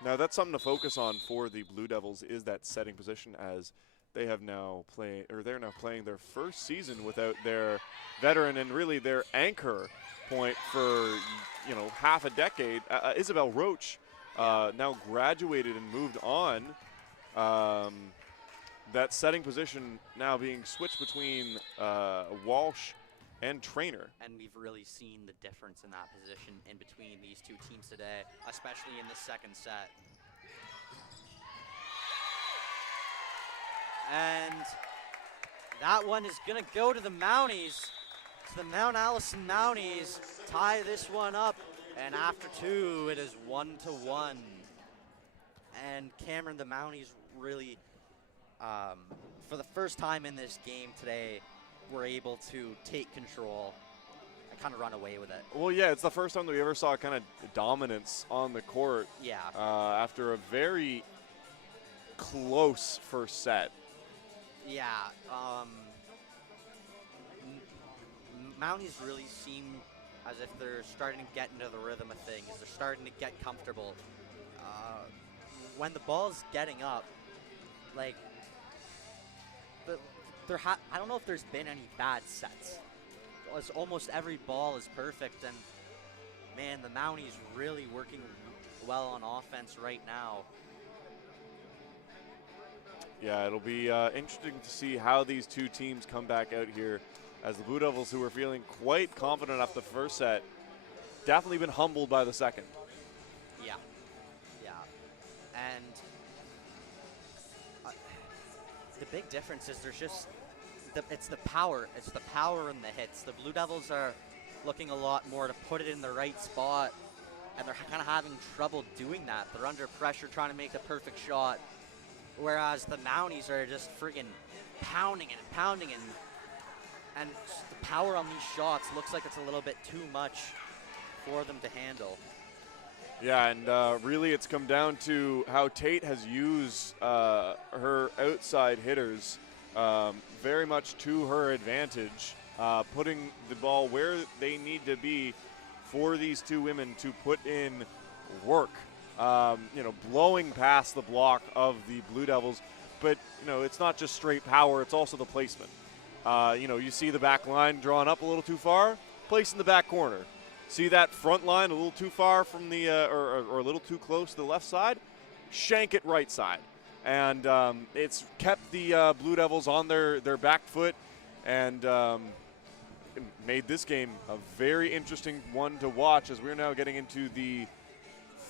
Now that's something to focus on for the Blue Devils, is that setting position, as they have now they're now playing their first season without their veteran and really their anchor point for, you know, half a decade. Isabel Roach now graduated and moved on. That setting position now being switched between Walsh and Trainer. And we've really seen the difference in that position in between these two teams today, especially in the second set. And that one is gonna go to the Mounties. So the Mount Allison Mounties tie this one up And after 2, it is 1-1. And Cameron, the Mounties really, for the first time in this game today, were able to take control and kind of run away with it. Well, yeah, it's the first time that we ever saw kind of dominance on the court. Yeah. After a very close first set. Yeah. Mounties really seem as if they're starting to get into the rhythm of things. They're starting to get comfortable. When the ball's getting up, like, I don't know if there's been any bad sets. It's almost every ball is perfect, and man, the Mounties really working well on offense right now. Yeah, it'll be interesting to see how these two teams come back out here, as the Blue Devils, who were feeling quite confident after the first set, definitely been humbled by the second. Yeah. Yeah. And the big difference is there's just, it's the power. It's the power in the hits. The Blue Devils are looking a lot more to put it in the right spot, and they're kind of having trouble doing that. They're under pressure trying to make the perfect shot, whereas the Mounties are just friggin' pounding and the power on these shots looks like it's a little bit too much for them to handle. Yeah, and really it's come down to how Tate has used her outside hitters very much to her advantage, putting the ball where they need to be for these two women to put in work, blowing past the block of the Blue Devils. But, it's not just straight power, it's also the placement. You see the back line drawn up a little too far, place in the back corner. See that front line a little too far from the, or a little too close to the left side, shank it right side. And it's kept the Blue Devils on their back foot, and made this game a very interesting one to watch, as we're now getting into the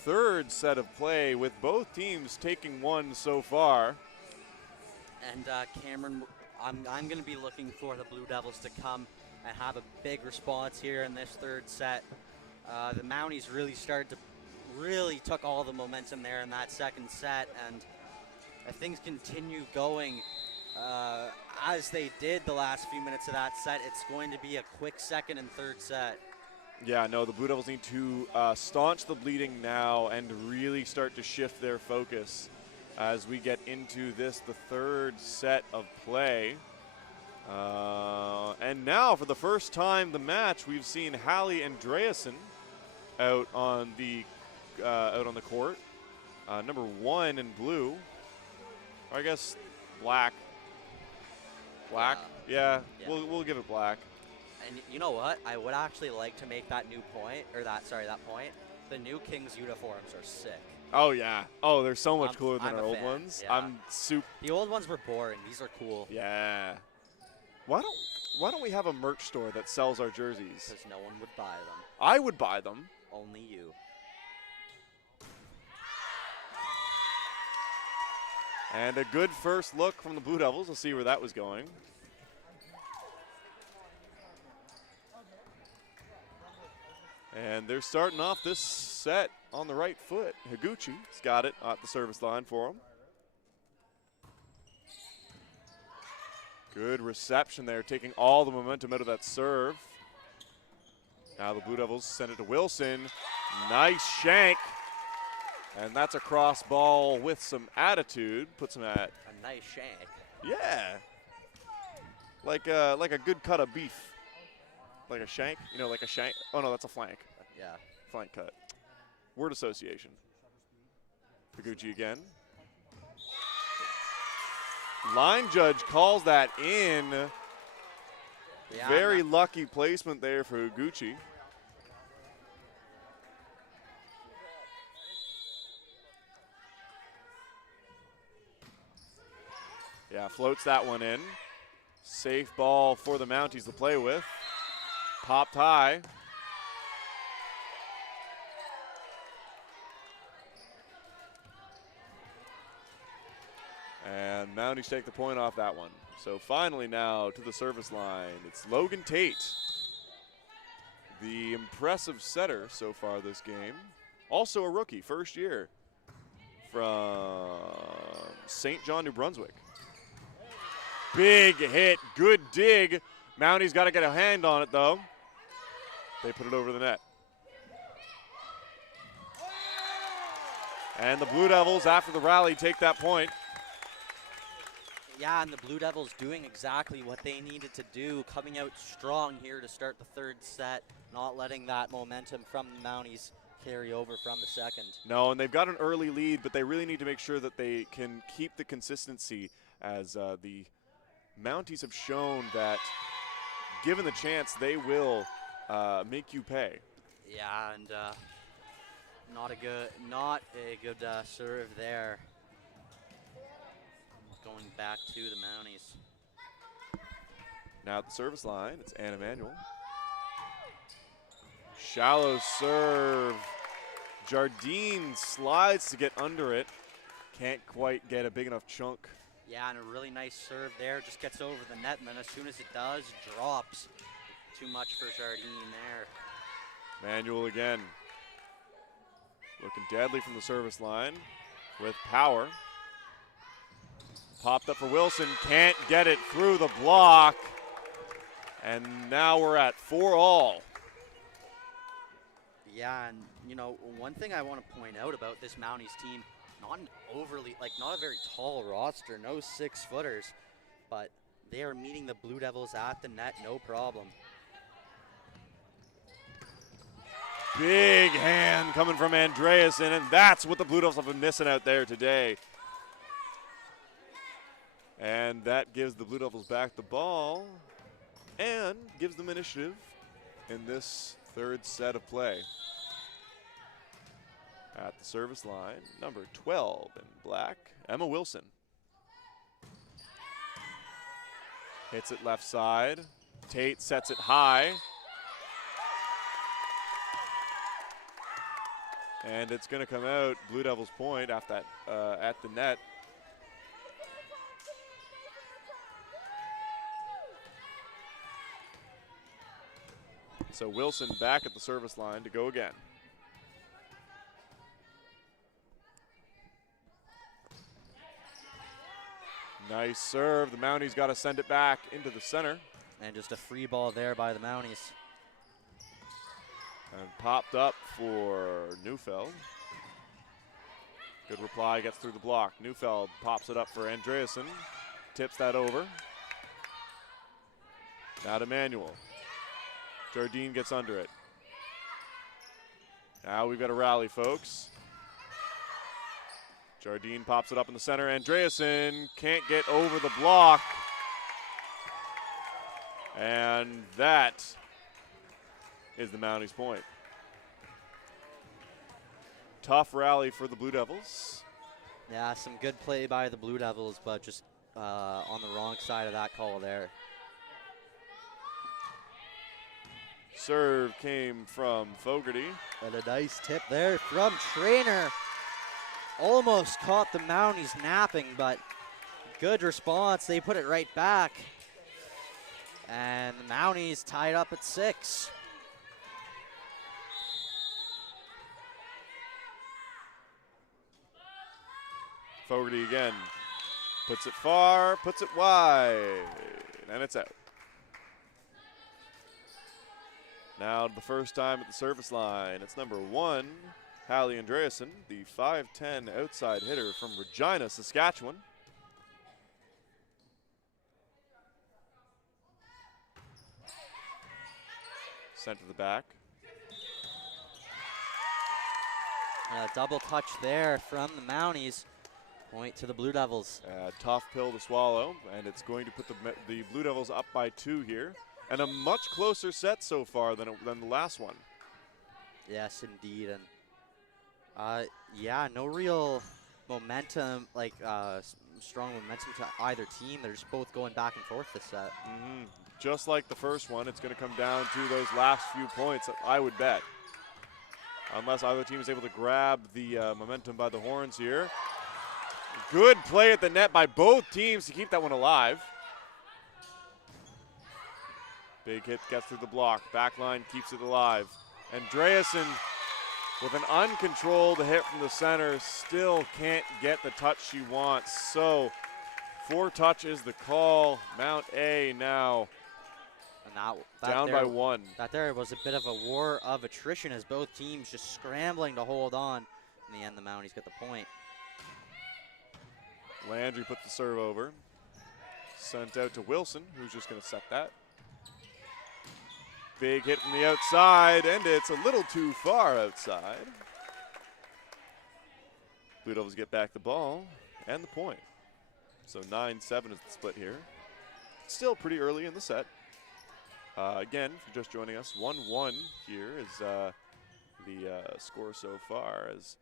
third set of play with both teams taking one so far. And Cameron, I'm going to be looking for the Blue Devils to come and have a big response here in this third set. The Mounties really took all the momentum there in that second set, and if things continue going as they did the last few minutes of that set, it's going to be a quick second and third set. Yeah, no, the Blue Devils need to staunch the bleeding now and really start to shift their focus as we get into the third set of play. And now, for the first time the match, we've seen Hallie Andreasen out on the court. Number 1 in blue. Or I guess black. Black? Yeah. We'll give it black. And you know what? I would actually like to make that point. The new Kings uniforms are sick. Oh, yeah. Oh, they're so much cooler than our old ones. Yeah. The old ones were boring. These are cool. Yeah. Why don't we have a merch store that sells our jerseys? Because no one would buy them. I would buy them. Only you. And a good first look from the Blue Devils. We'll see where that was going. And they're starting off this set on the right foot. Higuchi's got it at the service line for him. Good reception there, taking all the momentum out of that serve. Now the Blue Devils send it to Wilson. Nice shank. And that's a cross ball with some attitude. Puts him at a nice shank. Yeah. Like a good cut of beef. Like a shank? Like a shank. Oh, no, that's a flank. Yeah. Flank cut. Word association. Higuchi again. Line judge calls that in. Yeah, very lucky placement there for Higuchi. Yeah, floats that one in. Safe ball for the Mounties to play with. Popped high. And Mounties take the point off that one. So finally now to the service line, it's Logan Tate. the impressive setter so far this game. Also a rookie, first year from St. John, New Brunswick. Big hit, good dig. Mounties got to get a hand on it though. They put it over the net. And the Blue Devils, after the rally, take that point. Yeah, and the Blue Devils doing exactly what they needed to do, coming out strong here to start the third set, not letting that momentum from the Mounties carry over from the second. No, and they've got an early lead, but they really need to make sure that they can keep the consistency, as the Mounties have shown that given the chance, they will make you pay. Yeah, and not a good serve there. Going back to the Mounties. Now at the service line, it's Anna Manuel. Shallow serve. Jardine slides to get under it. Can't quite get a big enough chunk. Yeah, and a really nice serve there. Just gets over the net, and then as soon as it does, drops. Too much for Jardine there. Manuel again. Looking deadly from the service line with power. Popped up for Wilson, can't get it through the block. And now we're at 4-all. Yeah, and you know, one thing I want to point out about this Mounties team, not an overly, not a very tall roster, no 6-footers, but they are meeting the Blue Devils at the net, no problem. Big hand coming from Andreasen, and that's what the Blue Devils have been missing out there today. And that gives the Blue Devils back the ball and gives them initiative in this third set of play. At the service line, number 12 in black, Emma Wilson. Hits it left side. Tate sets it high. And it's going to come out Blue Devils point after that, at the net. So Wilson back at the service line to go again. Nice serve. The Mounties got to send it back into the center. And just a free ball there by the Mounties. And popped up for Neufeld. Good reply, gets through the block. Neufeld pops it up for Andreasen. Tips that over. Now to Manuel. Jardine gets under it. Now we've got a rally, folks. Jardine pops it up in the center. Andreasen can't get over the block. And that is the Mounties point. Tough rally for the Blue Devils. Yeah, some good play by the Blue Devils, but just on the wrong side of that call there. Serve came from Fogarty. And a nice tip there from Trainer. Almost caught the Mounties napping, but good response. They put it right back. And the Mounties tied up at 6. Fogarty again. Puts it far, puts it wide, and it's out. Now the first time at the service line, it's number 1, Hallie Andreasen, the 5'10" outside hitter from Regina, Saskatchewan. Sent to the back. Double touch there from the Mounties. Point to the Blue Devils. Tough pill to swallow, and it's going to put the Blue Devils up by 2 here. And a much closer set so far than the last one. Yes, indeed. And yeah, no real momentum, strong momentum to either team. They're just both going back and forth this set. Mm-hmm. Just like the first one, it's going to come down to those last few points, I would bet. Unless either team is able to grab the momentum by the horns here. Good play at the net by both teams to keep that one alive. Big hit gets through the block. Backline keeps it alive. Andreasen with an uncontrolled hit from the center still can't get the touch she wants. So 4 touches the call. Mount A now And that down there, by 1. That there was a bit of a war of attrition as both teams just scrambling to hold on. In the end, the Mounties get the point. Landry puts the serve over. Sent out to Wilson, who's just going to set that. Big hit from the outside, and it's a little too far outside. Blue Devils get back the ball and the point. So 9-7 is the split here. Still pretty early in the set. Again, if you're just joining us, 1-1 here is the score so far, as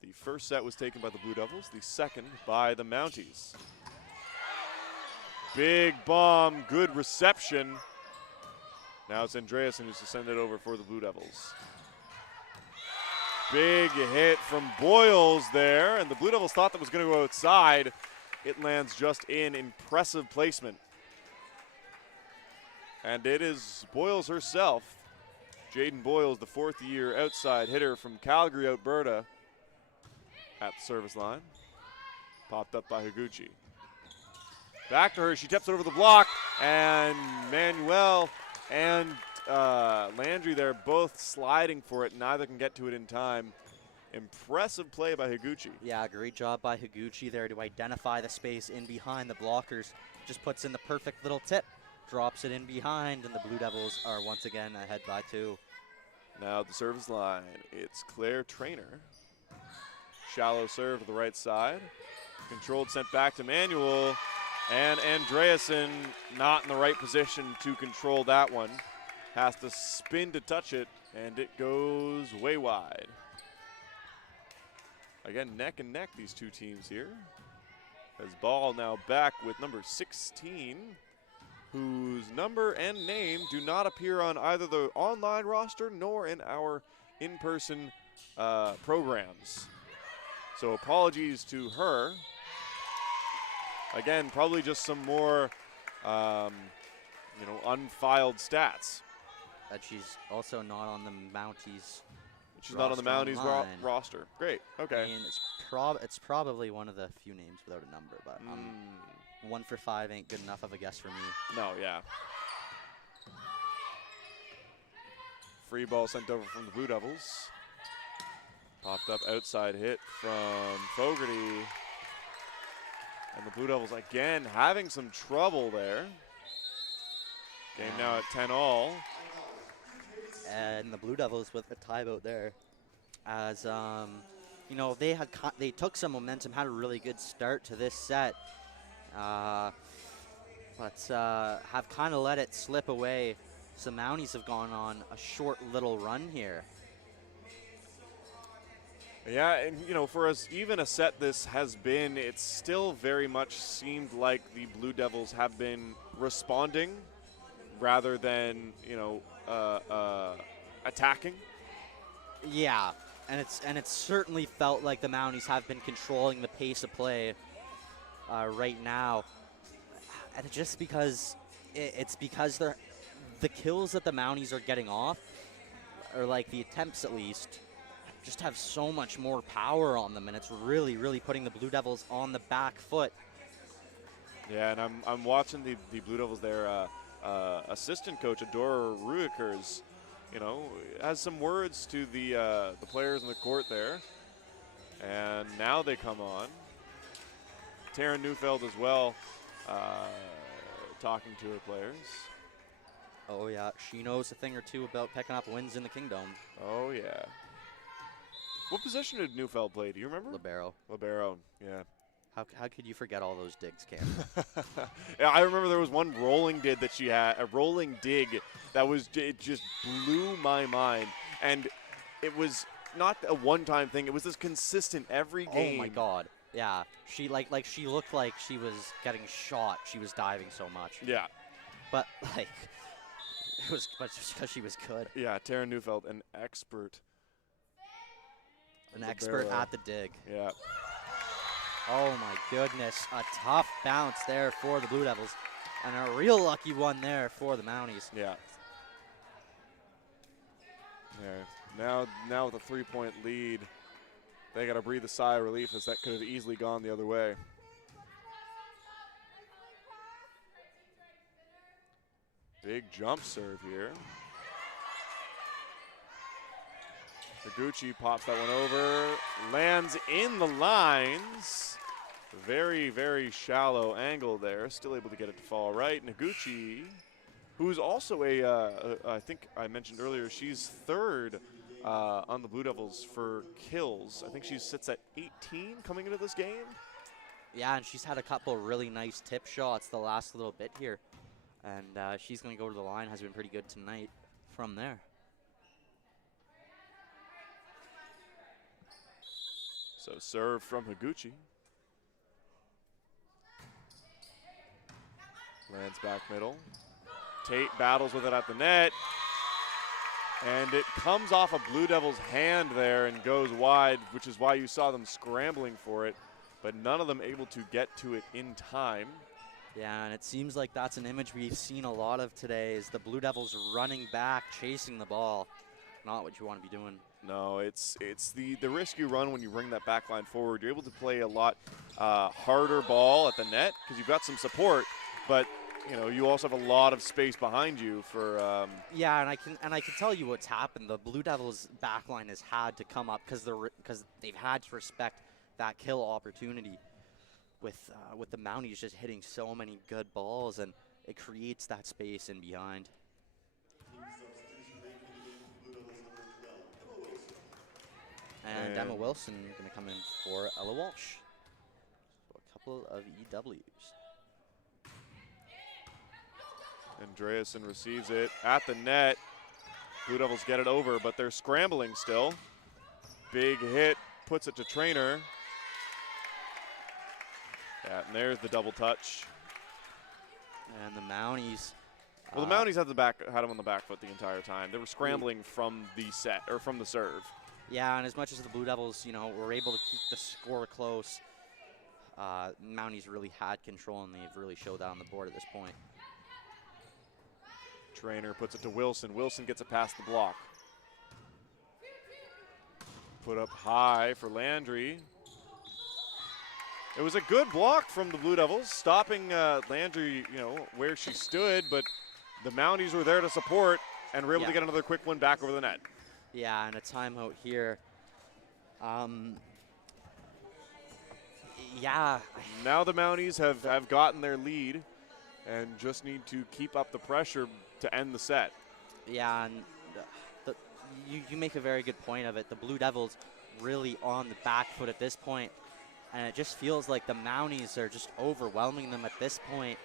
the first set was taken by the Blue Devils, the second by the Mounties. Big bomb, good reception. Now it's Andreasen who's to send it over for the Blue Devils. Big hit from Boyles there, and the Blue Devils thought that was going to go outside. It lands just in. Impressive placement. And it is Boyles herself, Jaden Boyles, the 4th-year outside hitter from Calgary, Alberta, at the service line. Popped up by Higuchi. Back to her, she tips it over the block, and Manuel and Landry there both sliding for it. Neither can get to it in time. Impressive play by Higuchi. Yeah, great job by Higuchi there to identify the space in behind the blockers. Just puts in the perfect little tip, drops it in behind, and the Blue Devils are once again ahead by 2. Now the service line, it's Claire Trainer. Shallow serve to the right side. Controlled, sent back to Manuel. And Andreasen not in the right position to control that one. Has to spin to touch it, and it goes way wide. Again, neck and neck, these two teams here. As ball now back with number 16, whose number and name do not appear on either the online roster nor in our in-person programs. So apologies to her. Again, probably just some more, unfiled stats. But she's also not on the Mounties. She's not on the Mounties roster. Great. Okay. I mean, it's probably one of the few names without a number, but 1 for 5 ain't good enough of a guess for me. No, yeah. Free ball sent over from the Blue Devils. Popped up outside hit from Fogarty. And the Blue Devils again having some trouble there. Game now at 10-all. And the Blue Devils with a timeout there, as they took some momentum, had a really good start to this set, but have kind of let it slip away. So Mounties have gone on a short little run here. Yeah, and for as even a set this has been, it still very much seemed like the Blue Devils have been responding rather than attacking. Yeah, and it's certainly felt like the Mounties have been controlling the pace of play right now, and just because it's because the kills that the Mounties are getting off, or like the attempts at least, just have so much more power on them, and it's really, really putting the Blue Devils on the back foot. Yeah, and I'm watching the Blue Devils there. Assistant coach Adora Ruikers, has some words to the players in the court there, and now they come on. Taryn Neufeld as well, talking to her players. Oh yeah, she knows a thing or two about picking up wins in the Kingdom. Oh yeah. What position did Neufeld play? Do you remember? Libero. Libero, yeah. How could you forget all those digs, Cam? Yeah, I remember there was one rolling dig that she had, a rolling dig that it just blew my mind. And it was not a one-time thing. It was this consistent every game. Oh my God. Yeah. She she looked like she was getting shot. She was diving so much. Yeah. But it was just because she was good. Yeah, Taryn Neufeld, an expert. An expert at the dig. Yeah. Oh my goodness, a tough bounce there for the Blue Devils. And a real lucky one there for the Mounties. Yeah. Yeah. Now with a 3-point lead, they got to breathe a sigh of relief as that could have easily gone the other way. Big jump serve here. Noguchi pops that one over, lands in the lines. Very, very shallow angle there. Still able to get it to fall right. Noguchi, who's also I think I mentioned earlier, she's third on the Blue Devils for kills. I think she sits at 18 coming into this game. Yeah, and she's had a couple really nice tip shots the last little bit here. And she's going to go to the line, has been pretty good tonight from there. So serve from Higuchi. Lands back middle. Tate battles with it at the net. And it comes off a Blue Devils hand there and goes wide, which is why you saw them scrambling for it. But none of them able to get to it in time. Yeah, and it seems like that's an image we've seen a lot of today, is the Blue Devils running back, chasing the ball. Not what you want to be doing. No, it's the risk you run when you bring that back line forward. You're able to play a lot harder ball at the net because you've got some support, but you know you also have a lot of space behind you for. Yeah, and I can tell you what's happened. The Blue Devils back line has had to come up because they've had to respect that kill opportunity. With the Mounties just hitting so many good balls, and it creates that space in behind. And Emma Wilson going to come in for Ella Walsh. So a couple of EWs. Andreasen receives it at the net. Blue Devils get it over, but they're scrambling still. Big hit, puts it to Trainer. Yeah, and there's the double touch. And the Mounties. Well, the Mounties had them on the back foot the entire time. They were scrambling from the set or from the serve. Yeah, and as much as the Blue Devils, were able to keep the score close, Mounties really had control, and they've really showed that on the board at this point. Trainer puts it to Wilson. Wilson gets it past the block. Put up high for Landry. It was a good block from the Blue Devils, stopping Landry, where she stood, but the Mounties were there to support and were able to get another quick one back over the net. Yeah, and a timeout here. Yeah. Now the Mounties have gotten their lead and just need to keep up the pressure to end the set. Yeah, and you make a very good point of it. The Blue Devils really on the back foot at this point. And it just feels like the Mounties are just overwhelming them at this point.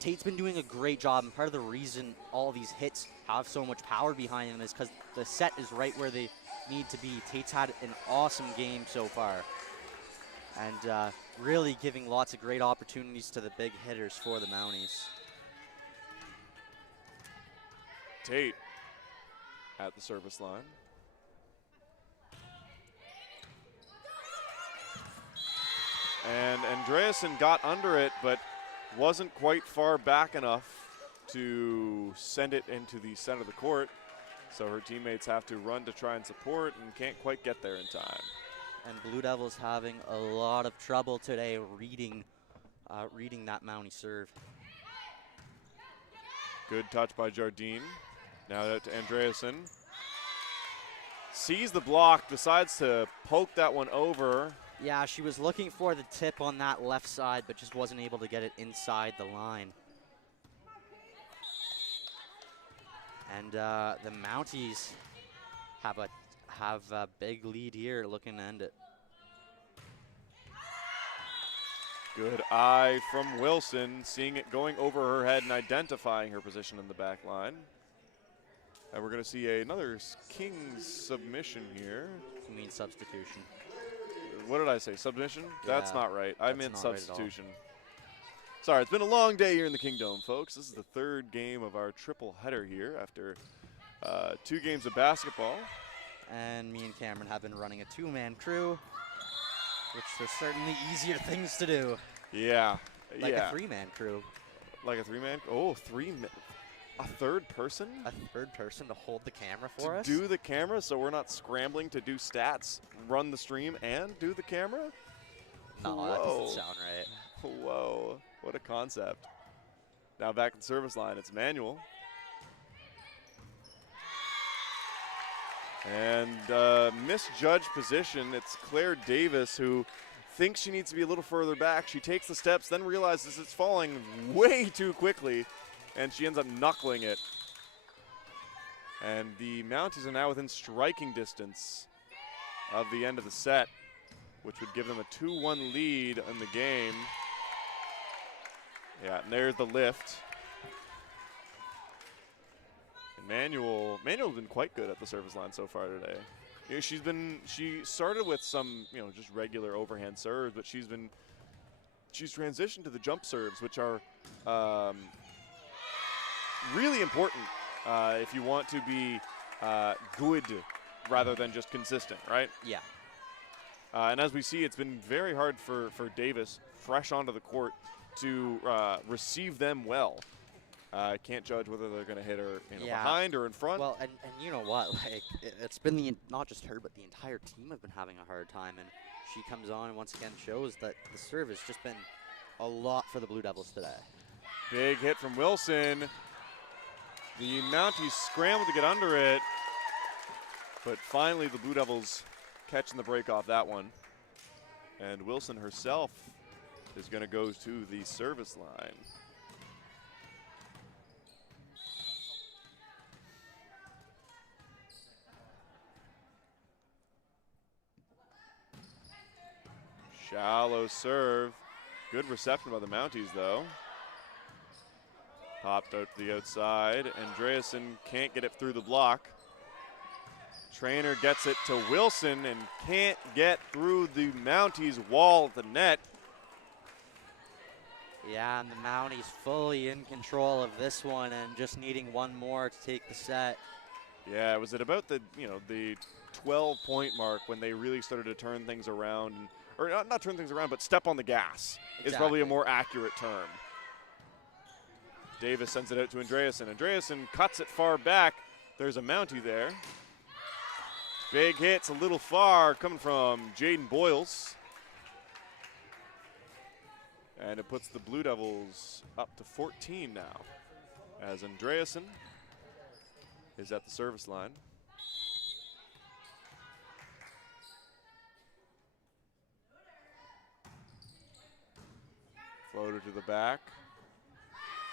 Tate's been doing a great job, and part of the reason all these hits have so much power behind them is because the set is right where they need to be. Tate's had an awesome game so far, and really giving lots of great opportunities to the big hitters for the Mounties. Tate at the service line. And Andreasen got under it, but wasn't quite far back enough to send it into the center of the court. So her teammates have to run to try and support and can't quite get there in time. And Blue Devils having a lot of trouble today reading that Mountie serve. Good touch by Jardine. Now to Andreasen. Sees the block, decides to poke that one over. Yeah, she was looking for the tip on that left side, but just wasn't able to get it inside the line. And the Mounties have a big lead here, looking to end it. Good eye from Wilson, seeing it going over her head and identifying her position in the back line. And we're going to see another Kings submission here. You mean substitution? What did I say? Submission? Yeah, that's not right. I meant not substitution. Right. Sorry, it's been a long day here in the Kingdome, folks. This is the third game of our triple header here after 2 games of basketball. And me and Cameron have been running a 2-man crew. Which there's certainly easier things to do. Yeah. Like yeah. a three-man crew. Like a three-man? Oh, a third person? A third person to hold the camera for us? Do the camera so we're not scrambling to do stats, run the stream, and do the camera? No, Whoa. that doesn't sound right. Whoa, what a concept. Now back at the service line, it's Manuel. And misjudged position, it's Claire Davis who thinks she needs to be a little further back. She takes the steps, then realizes it's falling way too quickly, and she ends up knuckling it. And the Mounties are now within striking distance of the end of the set, which would give them a 2-1 lead in the game. Yeah, and there's the lift. And Manuel's been quite good at the service line so far today. You know, she started with some, just regular overhand serves, but she's transitioned to the jump serves, which are really important if you want to be good rather than just consistent, right? Yeah. And as we see, it's been very hard for Davis, fresh onto the court, to receive them well. I can't judge whether they're going to hit her behind or in front. Well, and you know what? Like, it's been not just her, but the entire team have been having a hard time. And she comes on and once again shows that the serve has just been a lot for the Blue Devils today. Big hit from Wilson. The Mounties scrambled to get under it, but finally the Blue Devils catching the break off that one. And Wilson herself is going to go to the service line. Shallow serve. Good reception by the Mounties, though. Popped out to the outside. Andreasen can't get it through the block. Trainer gets it to Wilson and can't get through the Mounties' wall at the net. Yeah, and the Mounties fully in control of this one and just needing one more to take the set. Yeah, it was at about the 12-point mark when they really started to turn things around, or not turn things around, but step on the gas is probably a more accurate term. Davis sends it out to Andreasen. Andreasen cuts it far back. There's a Mountie there. Big hits a little far coming from Jaden Boyles. And it puts the Blue Devils up to 14 now as Andreasen is at the service line. Floater to the back.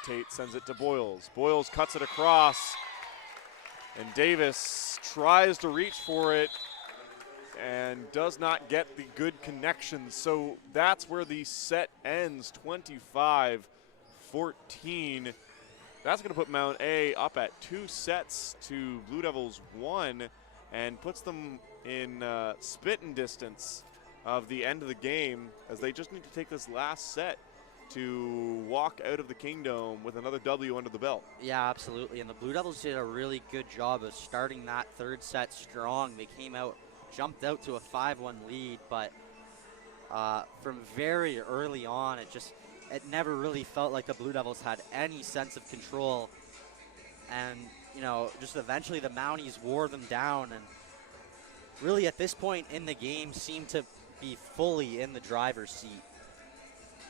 Tate sends it to Boyles. Boyles cuts it across, and Davis tries to reach for it and does not get the good connection. So that's where the set ends, 25-14. That's going to put Mount A up at 2 sets to Blue Devils 1 and puts them in spitting distance of the end of the game, as they just need to take this last set to walk out of the Kingdome with another W under the belt. Yeah, absolutely. And the Blue Devils did a really good job of starting that third set strong. They came out, jumped out to a 5-1 lead, but from very early on, it never really felt like the Blue Devils had any sense of control. And, just eventually the Mounties wore them down, and really at this point in the game seemed to be fully in the driver's seat.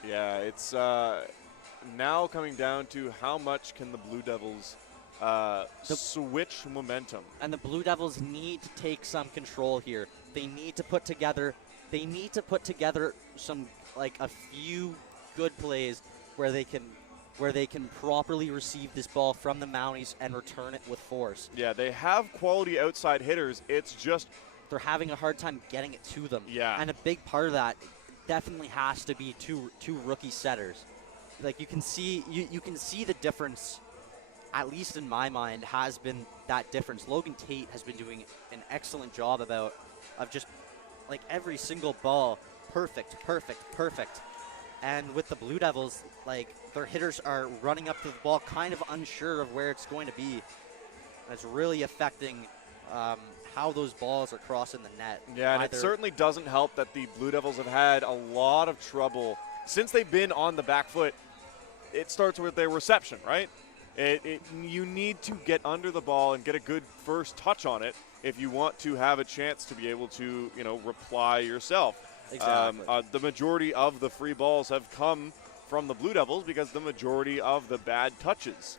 Yeah, it's now coming down to how much can the Blue Devils switch momentum. And the Blue Devils need to take some control here. They need to put together some, like, a few good plays where they can properly receive this ball from the Mounties and return it with force. Yeah, they have quality outside hitters. It's just they're having a hard time getting it to them. Yeah. And a big part of that definitely has to be two rookie setters. Like, you can see the difference, at least in my mind, has been that difference. Logan Tate has been doing an excellent job of just, like, every single ball perfect. And with the Blue Devils, like, their hitters are running up to the ball kind of unsure of where it's going to be. And it's really affecting how those balls are crossing the net. Yeah, and it certainly doesn't help that the Blue Devils have had a lot of trouble since they've been on the back foot. It starts with their reception, right? You need to get under the ball and get a good first touch on it if you want to have a chance to be able to, reply yourself. Exactly. The majority of the free balls have come from the Blue Devils because the majority of the bad touches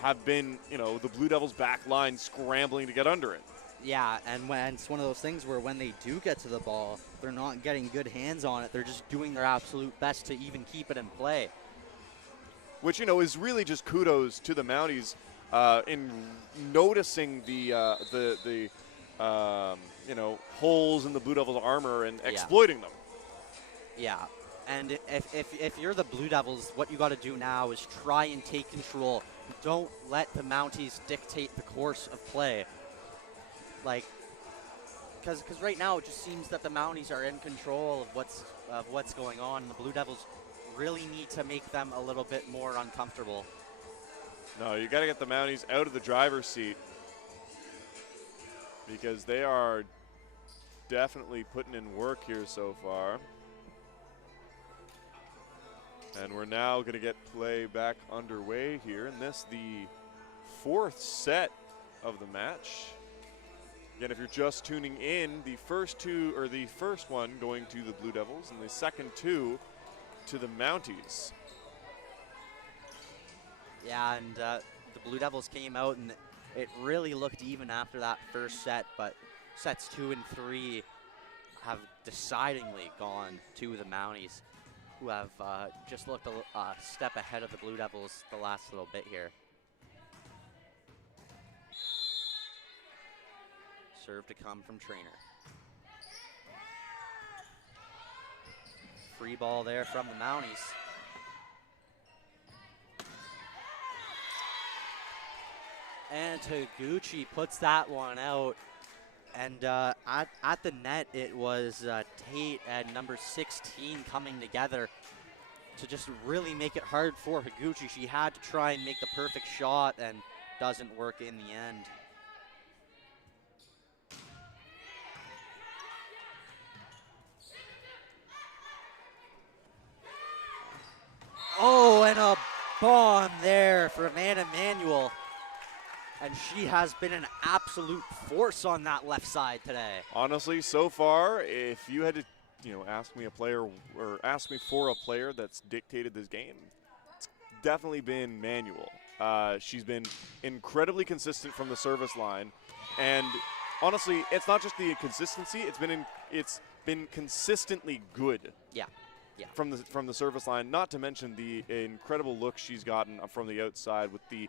have been, the Blue Devils' back line scrambling to get under it. Yeah, and it's one of those things where when they do get to the ball, they're not getting good hands on it. They're just doing their absolute best to even keep it in play. Which, is really just kudos to the Mounties in noticing the holes in the Blue Devils' armor and exploiting them. Yeah, and if you're the Blue Devils, what you got to do now is try and take control. Don't let the Mounties dictate the course of play. Because right now it just seems that the Mounties are in control of what's going on. The Blue Devils really need to make them a little bit more uncomfortable. No, you got to get the Mounties out of the driver's seat because they are definitely putting in work here so far. And we're now going to get play back underway here, and this the fourth set of the match. Again, if you're just tuning in, the first one going to the Blue Devils and the second two to the Mounties. Yeah, and the Blue Devils came out, and it really looked even after that first set, but sets 2 and 3 have decidingly gone to the Mounties, who have just looked a step ahead of the Blue Devils the last little bit here. Serve to come from Trainer. Free ball there from the Mounties. And Taguchi puts that one out. And at the net, it was Tate and number 16 coming together to just really make it hard for Higuchi. She had to try and make the perfect shot and doesn't work in the end. Oh, and a bomb there from Anna Manuel. And she has been an absolute force on that left side today. Honestly, so far, if you had to, ask me for a player that's dictated this game, it's definitely been Manuel. She's been incredibly consistent from the service line, and honestly, it's not just the consistency; it's been consistently good. Yeah. Yeah. From the service line, not to mention the incredible look she's gotten from the outside with the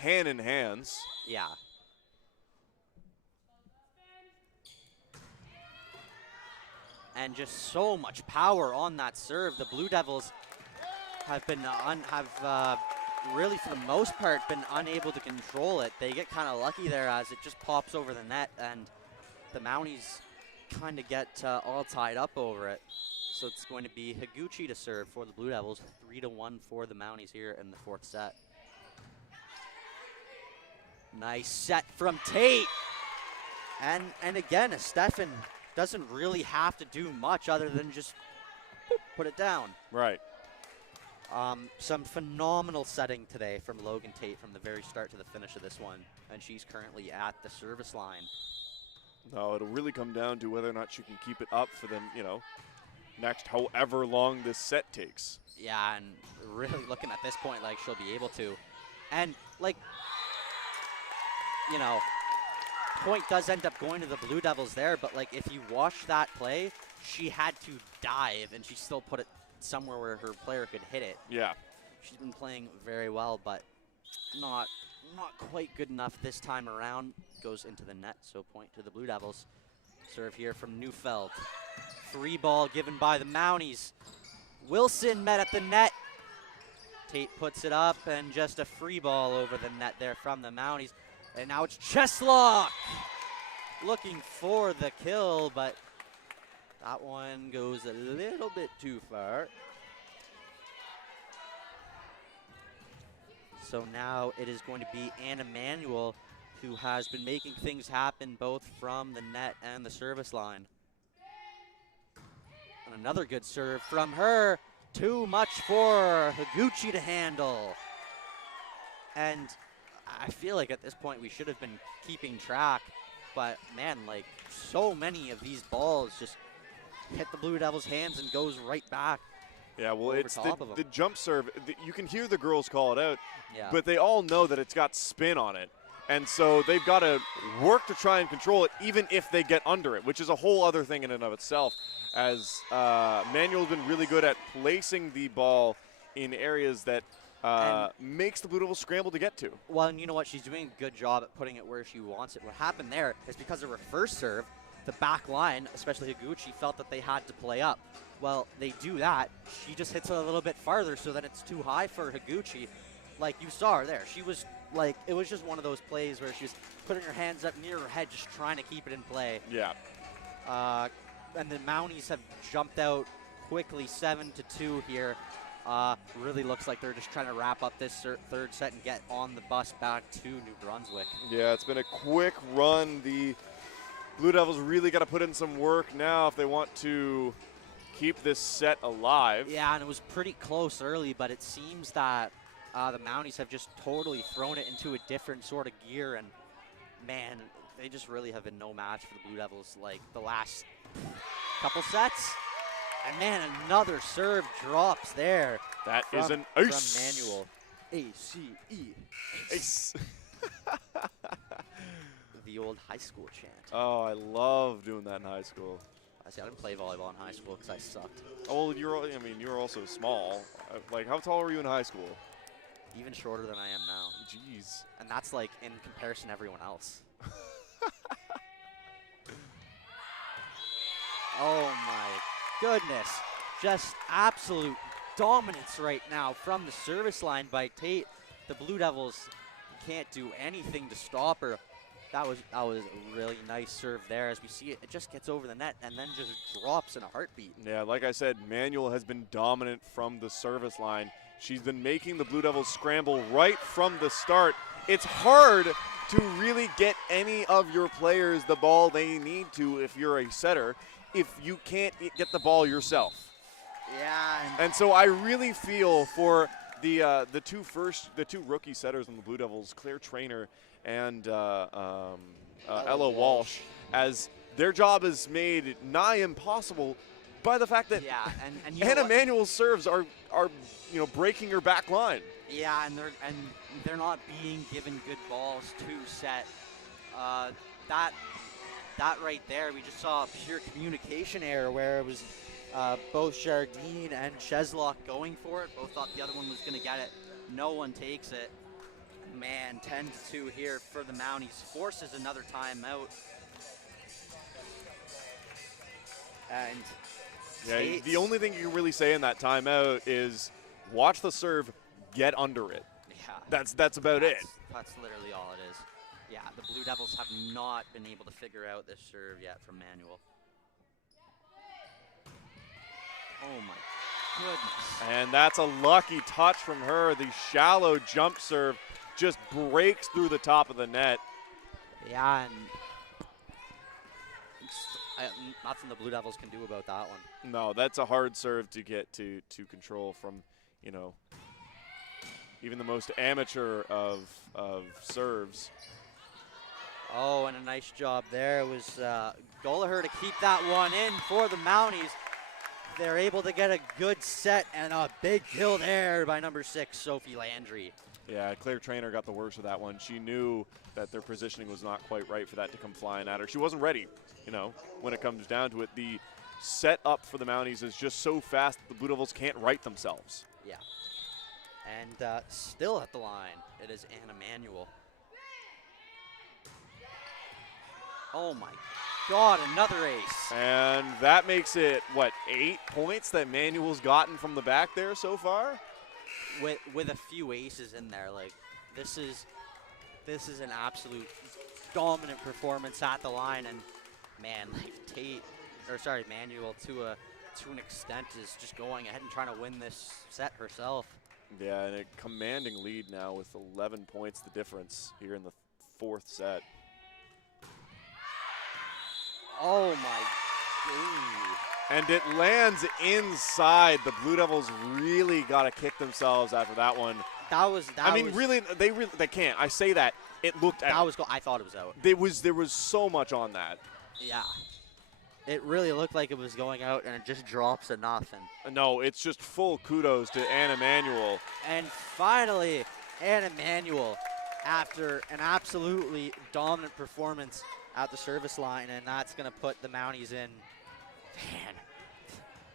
cannon hands. Yeah. And just so much power on that serve. The Blue Devils have been really, for the most part, been unable to control it. They get kind of lucky there as it just pops over the net, and the Mounties kind of get all tied up over it. So it's going to be Higuchi to serve for the Blue Devils, 3-1 for the Mounties here in the fourth set. Nice set from Tate. And again, Stefan doesn't really have to do much other than just put it down. Right. Some phenomenal setting today from Logan Tate from the very start to the finish of this one. And she's currently at the service line. No, it'll really come down to whether or not she can keep it up for them, next however long this set takes. Yeah, and really looking at this point like she'll be able to. And point does end up going to the Blue Devils there, but if you watch that play, she had to dive and she still put it somewhere where her player could hit it. Yeah. She's been playing very well, but not quite good enough this time around. Goes into the net, so point to the Blue Devils. Serve here from Neufeld. Free ball given by the Mounties. Wilson met at the net. Tate puts it up, and just a free ball over the net there from the Mounties. And now it's Cheslock looking for the kill, but that one goes a little bit too far. So now it is going to be Anna Manuel who has been making things happen both from the net and the service line. And another good serve from her. Too much for Higuchi to handle. And I feel like at this point we should have been keeping track. But man, like so many of these balls just hit the Blue Devils' hands and goes right back. Yeah, well, it's the jump serve. You can hear the girls call it out, but they all know that it's got spin on it. And so they've got to work to try and control it, even if they get under it, which is a whole other thing in and of itself, as Manuel's been really good at placing the ball in areas that makes the Blue Devils scramble to get to. Well, and you know what? She's doing a good job at putting it where she wants it. What happened there is because of her first serve, the back line, especially Higuchi, felt that they had to play up. Well, they do that. She just hits it a little bit farther so that it's too high for Higuchi. Like you saw her there. She was like, it was just one of those plays where she was putting her hands up near her head, just trying to keep it in play. Yeah. And the Mounties have jumped out quickly, 7-2 here. Really looks like they're just trying to wrap up this third set and get on the bus back to New Brunswick. Yeah, it's been a quick run. The Blue Devils really got to put in some work now if they want to keep this set alive. Yeah, and it was pretty close early, but it seems that the Mounties have just totally thrown it into a different sort of gear, and man, they just really have been no match for the Blue Devils like the last couple sets. And man, another serve drops there. That is an ace. From Manuel. A-C-E. Ace. The old high school chant. Oh, I love doing that in high school. I didn't play volleyball in high school because I sucked. Oh, you were also small. Like, how tall were you in high school? Even shorter than I am now. Jeez. And that's like in comparison to everyone else. Oh my goodness. Just absolute dominance right now from the service line by Tate. The Blue Devils can't do anything to stop her. That was a really nice serve there. As we see it, it just gets over the net and then just drops in a heartbeat. Yeah, like I said, Manuel has been dominant from the service line. She's been making the Blue Devils scramble right from the start. It's hard to really get any of your players the ball they need to if you're a setter, if you can't get the ball yourself. Yeah. And so I really feel for the two rookie setters on the Blue Devils, Claire Traynor and Ella Walsh, as their job is made nigh impossible by the fact that and Anna Manuel's serves are breaking her back line. Yeah, and they're not being given good balls to set. That right there, we just saw a pure communication error where it was both Jardine and Cheslock going for it. Both thought the other one was going to get it. No one takes it. Man, 10-2 here for the Mounties. Forces another timeout. And yeah, the only thing you can really say in that timeout is watch the serve, get under it. Yeah. That's about it. That's literally all it is. Yeah, the Blue Devils have not been able to figure out this serve yet from Manuel. Oh my goodness. And that's a lucky touch from her. The shallow jump serve just breaks through the top of the net. Yeah, and nothing the Blue Devils can do about that one. No, that's a hard serve to get to control from, even the most amateur of serves. Oh, and a nice job there. It was Gallagher to keep that one in for the Mounties. They're able to get a good set and a big kill there by number 6, Sophie Landry. Yeah, Claire Traynor got the worst of that one. She knew that their positioning was not quite right for that to come flying at her. She wasn't ready, when it comes down to it. The set up for the Mounties is just so fast that the Blue Devils can't right themselves. Yeah. And still at the line, it is Anna Manuel. Oh my God, another ace. And that makes it, 8 points that Manuel's gotten from the back there so far? With a few aces in there, like this is an absolute dominant performance at the line, and man, like Manuel to an extent is just going ahead and trying to win this set herself. Yeah, and a commanding lead now with 11 points the difference here in the fourth set. Oh my. Ooh. And it lands inside. The Blue Devils really got to kick themselves after that one. They can't. I say that. It looked that out. was I thought it was out. There was so much on that. Yeah. It really looked like it was going out, and it just drops to nothing. No, it's just full kudos to Anna Manuel. And finally, Anna Manuel, after an absolutely dominant performance at the service line, and that's going to put the Mounties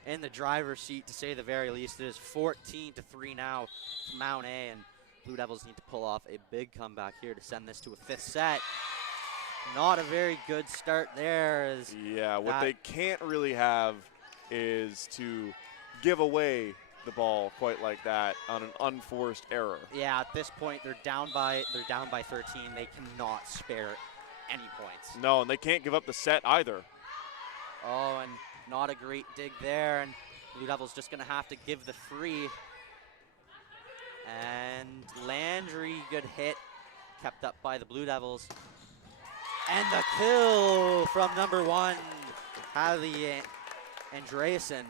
in the driver's seat, to say the very least. It is 14-3 now for Mount A, and Blue Devils need to pull off a big comeback here to send this to a fifth set. Not a very good start there. Yeah, what they can't really have is to give away the ball quite like that on an unforced error. Yeah, at this point they're down by 13. They cannot spare any points. No, and they can't give up the set either. Oh, and not a great dig there, and Blue Devils just going to have to give the free. And Landry, good hit, kept up by the Blue Devils. And the kill from number 1, Hallie Andreasen.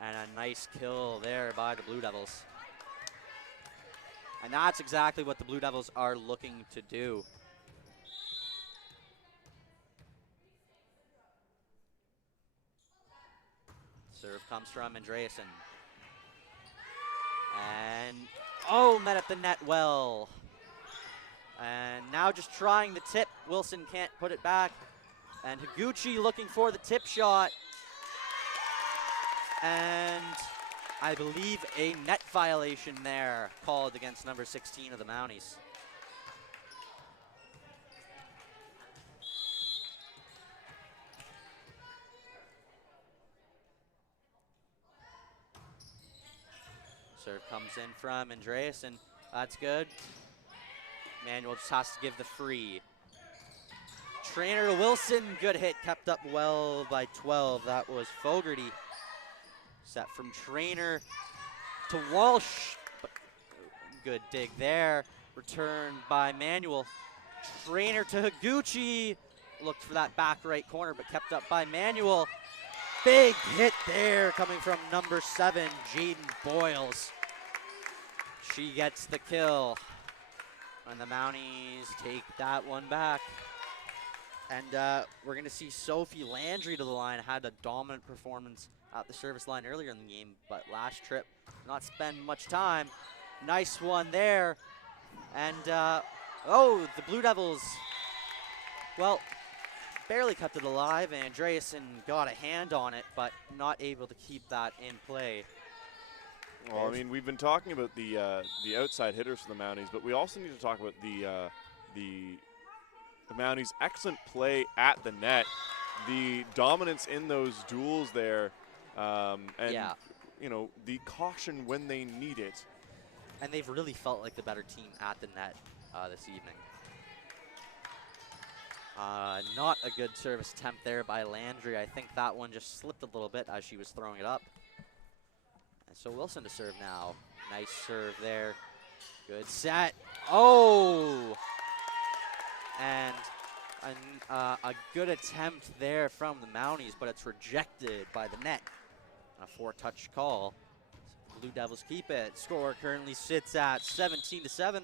And a nice kill there by the Blue Devils. And that's exactly what the Blue Devils are looking to do. Serve comes from Andreasen. And, oh, met at the net well. And now just trying the tip. Wilson can't put it back. And Higuchi looking for the tip shot. And I believe a net violation there called against number 16 of the Mounties. Serve comes in from Andreasen. That's good. Manuel just has to give the free. Trainer Wilson, good hit, kept up well by 12. That was Fogarty. Set from Trainer to Walsh. Good dig there. Return by Manuel. Trainer to Higuchi. Looked for that back right corner, but kept up by Manuel. Big hit there coming from number 7, Jaden Boyles. She gets the kill. And the Mounties take that one back. And we're going to see Sophie Landry to the line. Had a dominant performance at the service line earlier in the game, but last trip, not spend much time. Nice one there. And, oh, the Blue Devils, well, barely kept it alive. Andreasen got a hand on it, but not able to keep that in play. Well, I mean, we've been talking about the outside hitters for the Mounties, but we also need to talk about the Mounties' excellent play at the net, the dominance in those duels there, and you know, the caution when they need it. And they've really felt like the better team at the net this evening. Not a good service attempt there by Landry. I think that one just slipped a little bit as she was throwing it up. So Wilson to serve now. Nice serve there. Good set. Oh! And a good attempt there from the Mounties, but it's rejected by the net. A 4-touch call. Blue Devils keep it. Score currently sits at 17-7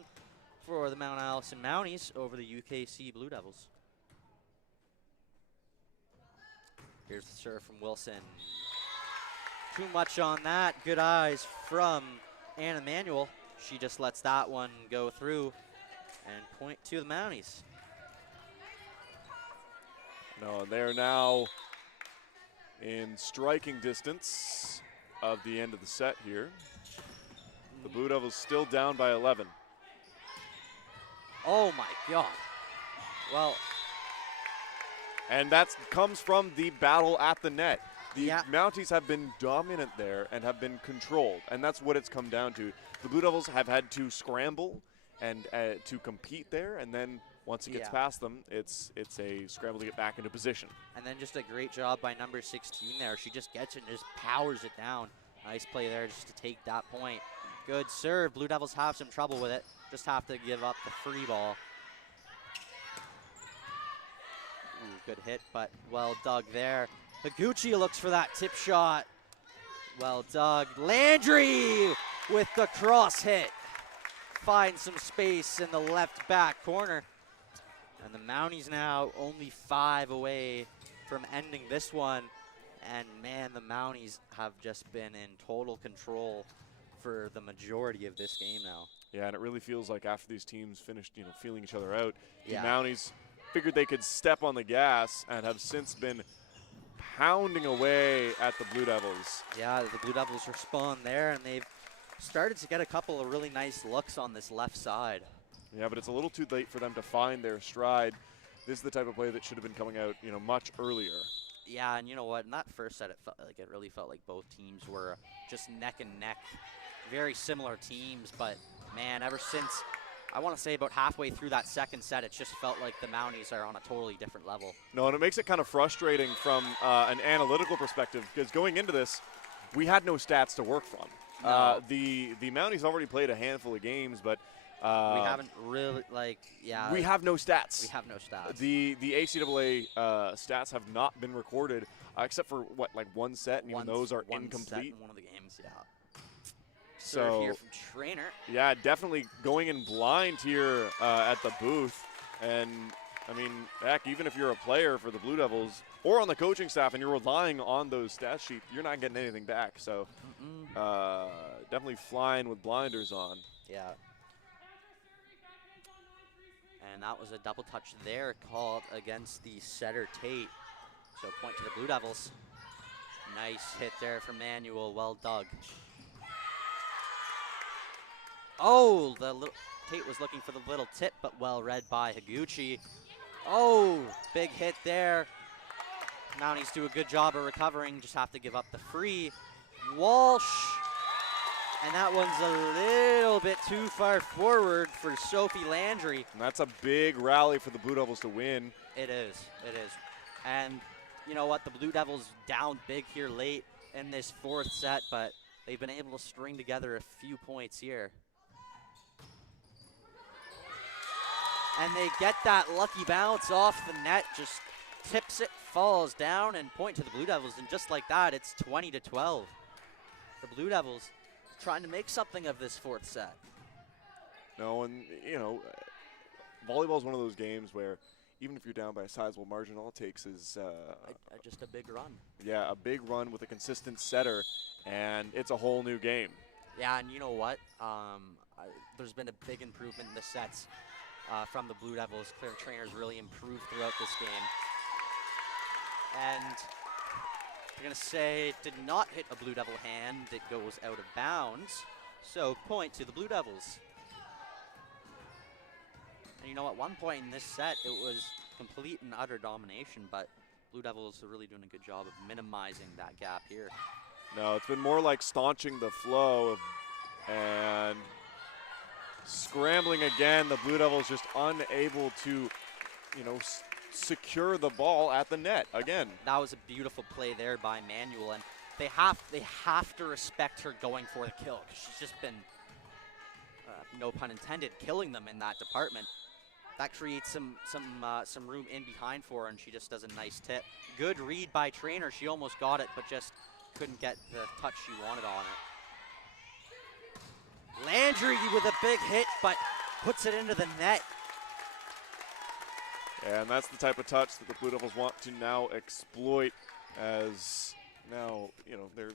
for the Mount Allison Mounties over the UKC Blue Devils. Here's the serve from Wilson. Too much on that. Good eyes from Anna Manuel. She just lets that one go through and point to the Mounties. No, they're now in striking distance of the end of the set here. The Blue Devils still down by 11. Oh my God. Well. And that comes from the battle at the net. The Yeah. Mounties have been dominant there and have been controlled, and that's what it's come down to. The Blue Devils have had to scramble and to compete there, and then once it gets past them, it's a scramble to get back into position. And then just a great job by number 16 there. She just gets it and just powers it down. Nice play there just to take that point. Good serve. Blue Devils have some trouble with it. Just have to give up the free ball. Ooh, good hit, but well dug there. Higuchi looks for that tip shot. Well dug. Landry with the cross hit. Finds some space in the left back corner. And the Mounties now only 5 away from ending this one. And man, the Mounties have just been in total control for the majority of this game now. Yeah, and it really feels like after these teams finished, feeling each other out, Yeah. the Mounties figured they could step on the gas and have since been pounding away at the Blue Devils. Yeah, the Blue Devils respond there, and they've started to get a couple of really nice looks on this left side. Yeah, but it's a little too late for them to find their stride. This is the type of play that should have been coming out, much earlier. Yeah, and you know what? In that first set, it really felt like both teams were just neck and neck. Very similar teams, but man, ever since, I want to say about halfway through that second set, it just felt like the Mounties are on a totally different level. No, and it makes it kind of frustrating from an analytical perspective, because going into this, we had no stats to work from. No. The Mounties already played a handful of games, but we haven't really, we have no stats. We have no stats. The ACAA stats have not been recorded, except for one set, and even those are one incomplete. Set in one of the games, yeah. So Serve here from Trainer. yeah, definitely going in blind here at the booth, and I mean, heck, even if you're a player for the Blue Devils or on the coaching staff, and you're relying on those stat sheets, you're not getting anything back. So definitely flying with blinders on. Yeah. And that was a double touch there called against the setter Tate. So point to the Blue Devils. Nice hit there from Manuel, well dug. Oh, Tate was looking for the little tip, but well read by Higuchi. Oh, big hit there. Mounties do a good job of recovering, just have to give up the free. Walsh, and that one's a little bit too far forward for Sophie Landry. And that's a big rally for the Blue Devils to win. It is. And you know what, the Blue Devils down big here late in this fourth set, but they've been able to string together a few points here. And they get that lucky bounce off the net, just tips it, falls down, and point to the Blue Devils. And just like that, it's 20-12. The Blue Devils trying to make something of this fourth set. No, and volleyball is one of those games where even if you're down by a sizable margin, all it takes is just a big run. Yeah, a big run with a consistent setter, and it's a whole new game. Yeah, and you know what? There's been a big improvement in the sets from the Blue Devils. Clear Trainers really improved throughout this game. And I'm going to say it did not hit a Blue Devil hand. It goes out of bounds. So point to the Blue Devils. And you know, at one point in this set, it was complete and utter domination, but Blue Devils are really doing a good job of minimizing that gap here. No, it's been more like staunching the flow and scrambling again. The Blue Devils just unable to, secure the ball at the net again. That was a beautiful play there by Manuel, and they have to respect her going for the kill, because she's just been, no pun intended, killing them in that department. That creates some room in behind for her, and she just does a nice tip. Good read by Trainer. She almost got it, but just couldn't get the touch she wanted on it. Landry with a big hit, but puts it into the net. And that's the type of touch that the Blue Devils want to now exploit, as now, they're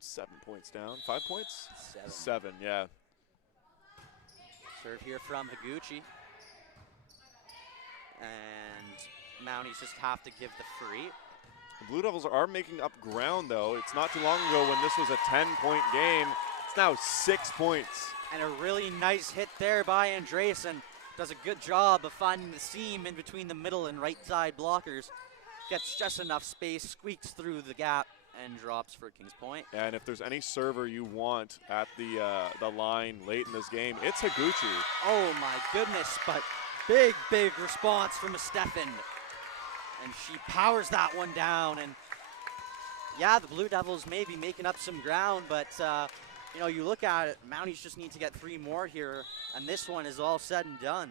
7 points down. 5 points? 7, yeah. Serve here from Higuchi. And Mounties just have to give the free. The Blue Devils are making up ground, though. It's not too long ago when this was a 10-point game. It's now 6 points. And a really nice hit there by Andreasen. Does a good job of finding the seam in between the middle and right side blockers. Gets just enough space, squeaks through the gap, and drops for Kings Point. And if there's any server you want at the line late in this game, it's Higuchi. Oh my goodness, but big response from Stefan. And she powers that one down. And yeah, the Blue Devils may be making up some ground, but you look at it, Mounties just need to get 3 more here, and this one is all said and done.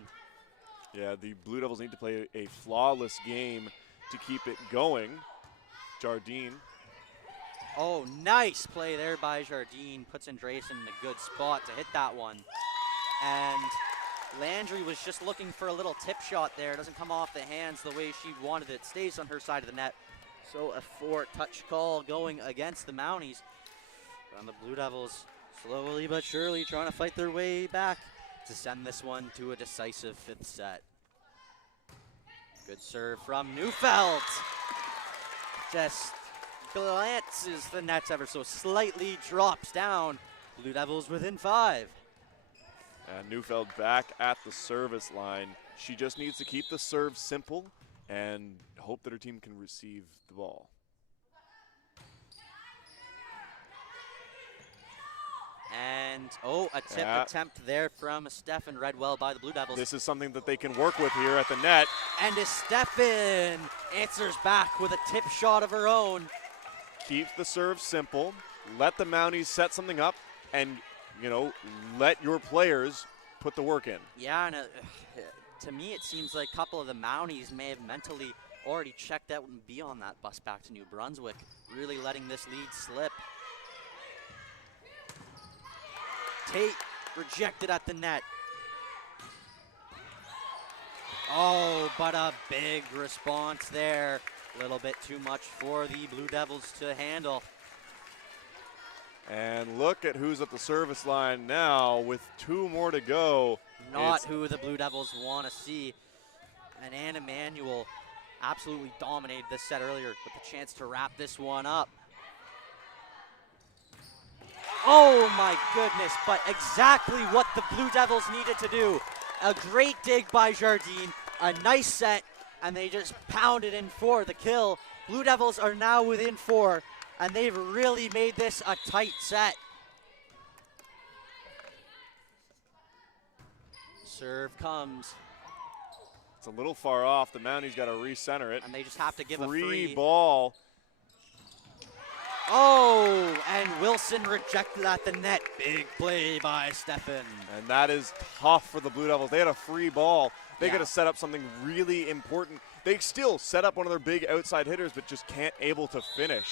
Yeah, the Blue Devils need to play a flawless game to keep it going. Jardine. Oh, nice play there by Jardine. Puts Andreessen in a good spot to hit that one. And Landry was just looking for a little tip shot there. Doesn't come off the hands the way she wanted it. Stays on her side of the net. So a 4-touch call going against the Mounties. And the Blue Devils slowly but surely trying to fight their way back to send this one to a decisive 5th set. Good serve from Neufeld. Just glances the nets ever so slightly, drops down. Blue Devils within 5. And Neufeld back at the service line. She just needs to keep the serve simple and hope that her team can receive the ball. And, a tip attempt there from Stefan Redwell by the Blue Devils. This is something that they can work with here at the net. And Stefan answers back with a tip shot of her own. Keep the serve simple. Let the Mounties set something up and, let your players put the work in. Yeah, and to me it seems like a couple of the Mounties may have mentally already checked out and be on that bus back to New Brunswick, really letting this lead slip. Tate rejected at the net. Oh, but a big response there. A little bit too much for the Blue Devils to handle. And look at who's at the service line now with 2 more to go. Not who the Blue Devils want to see. And Anna Manuel absolutely dominated this set earlier with the chance to wrap this one up. Oh my goodness, but exactly what the Blue Devils needed to do. A great dig by Jardine, a nice set, and they just pounded in for the kill. Blue Devils are now within 4, and they've really made this a tight set. Serve comes. It's a little far off. The Mounties got to recenter it. And they just have to give a free ball. Oh, and Wilson rejected at the net. Big play by Stefan. And that is tough for the Blue Devils. They had a free ball. They got to set up something really important. They still set up one of their big outside hitters, but just can't able to finish.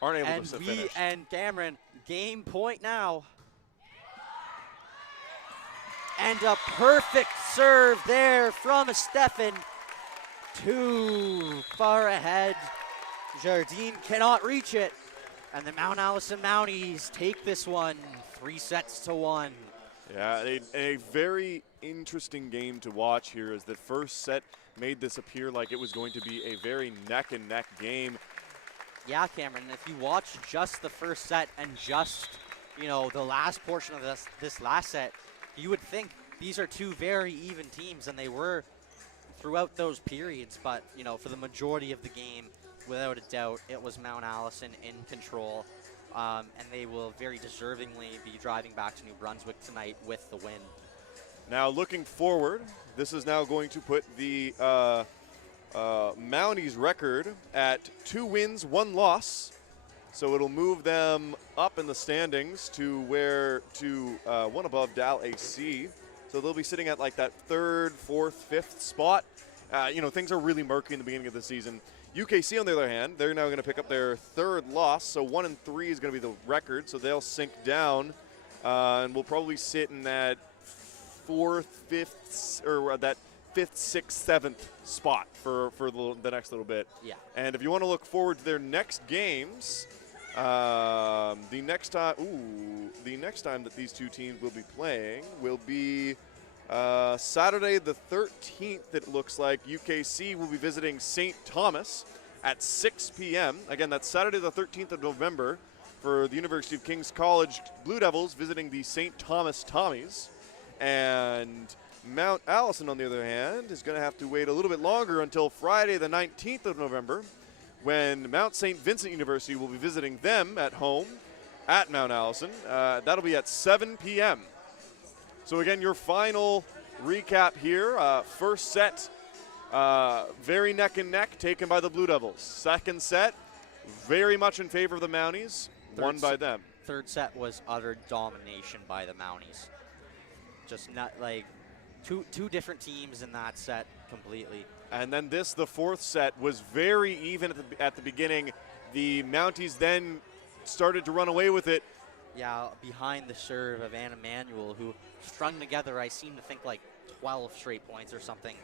Aren't able to finish. And Cameron, game point now. And a perfect serve there from Stefan. Too far ahead. Jardine cannot reach it. And the Mount Allison Mounties take this one 3-1. Yeah, a very interesting game to watch here as the first set made this appear like it was going to be a very neck-and-neck game. Yeah, Cameron, if you watch just the first set and just, the last portion of this last set, you would think these are 2 very even teams, and they were throughout those periods. But, for the majority of the game, without a doubt, it was Mount Allison in control, and they will very deservingly be driving back to New Brunswick tonight with the win. Now looking forward, this is now going to put the Mounties record at 2 wins, 1 loss. So it'll move them up in the standings to one above Dal AC. So they'll be sitting at like that 3rd, 4th, 5th spot. Things are really murky in the beginning of the season. UKC, on the other hand, they're now going to pick up their 3rd loss, so 1-3 is going to be the record, so they'll sink down, and we'll probably sit in that 4th, 5th, or that 5th, 6th, 7th spot for the next little bit. Yeah. And if you want to look forward to their next games, the next time that these 2 teams will be playing will be Saturday the 13th, it looks like. UKC will be visiting St. Thomas at 6 p.m. Again, that's Saturday the 13th of November for the University of King's College Blue Devils visiting the St. Thomas Tommies. And Mount Allison, on the other hand, is going to have to wait a little bit longer until Friday the 19th of November when Mount St. Vincent University will be visiting them at home at Mount Allison. That'll be at 7 p.m. So again, your final recap here. First set, very neck and neck, taken by the Blue Devils. Second set, very much in favor of the Mounties, won by them. Third set was utter domination by the Mounties. Just not like Two different teams in that set completely. And then the fourth set, was very even at the beginning. The Mounties then started to run away with it. Yeah, behind the serve of Anna Manuel, who strung together, I seem to think, like 12 straight points or something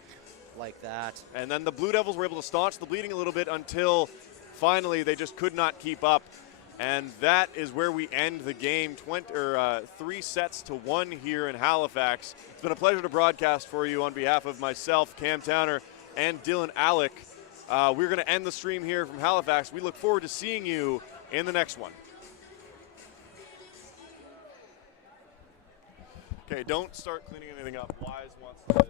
like that. And then the Blue Devils were able to staunch the bleeding a little bit until finally they just could not keep up. And that is where we end the game, 3-1 here in Halifax. It's been a pleasure to broadcast for you on behalf of myself, Cam Towner, and Dylan Alec. We're going to end the stream here from Halifax. We look forward to seeing you in the next one. Okay, don't start cleaning anything up. Wise wants to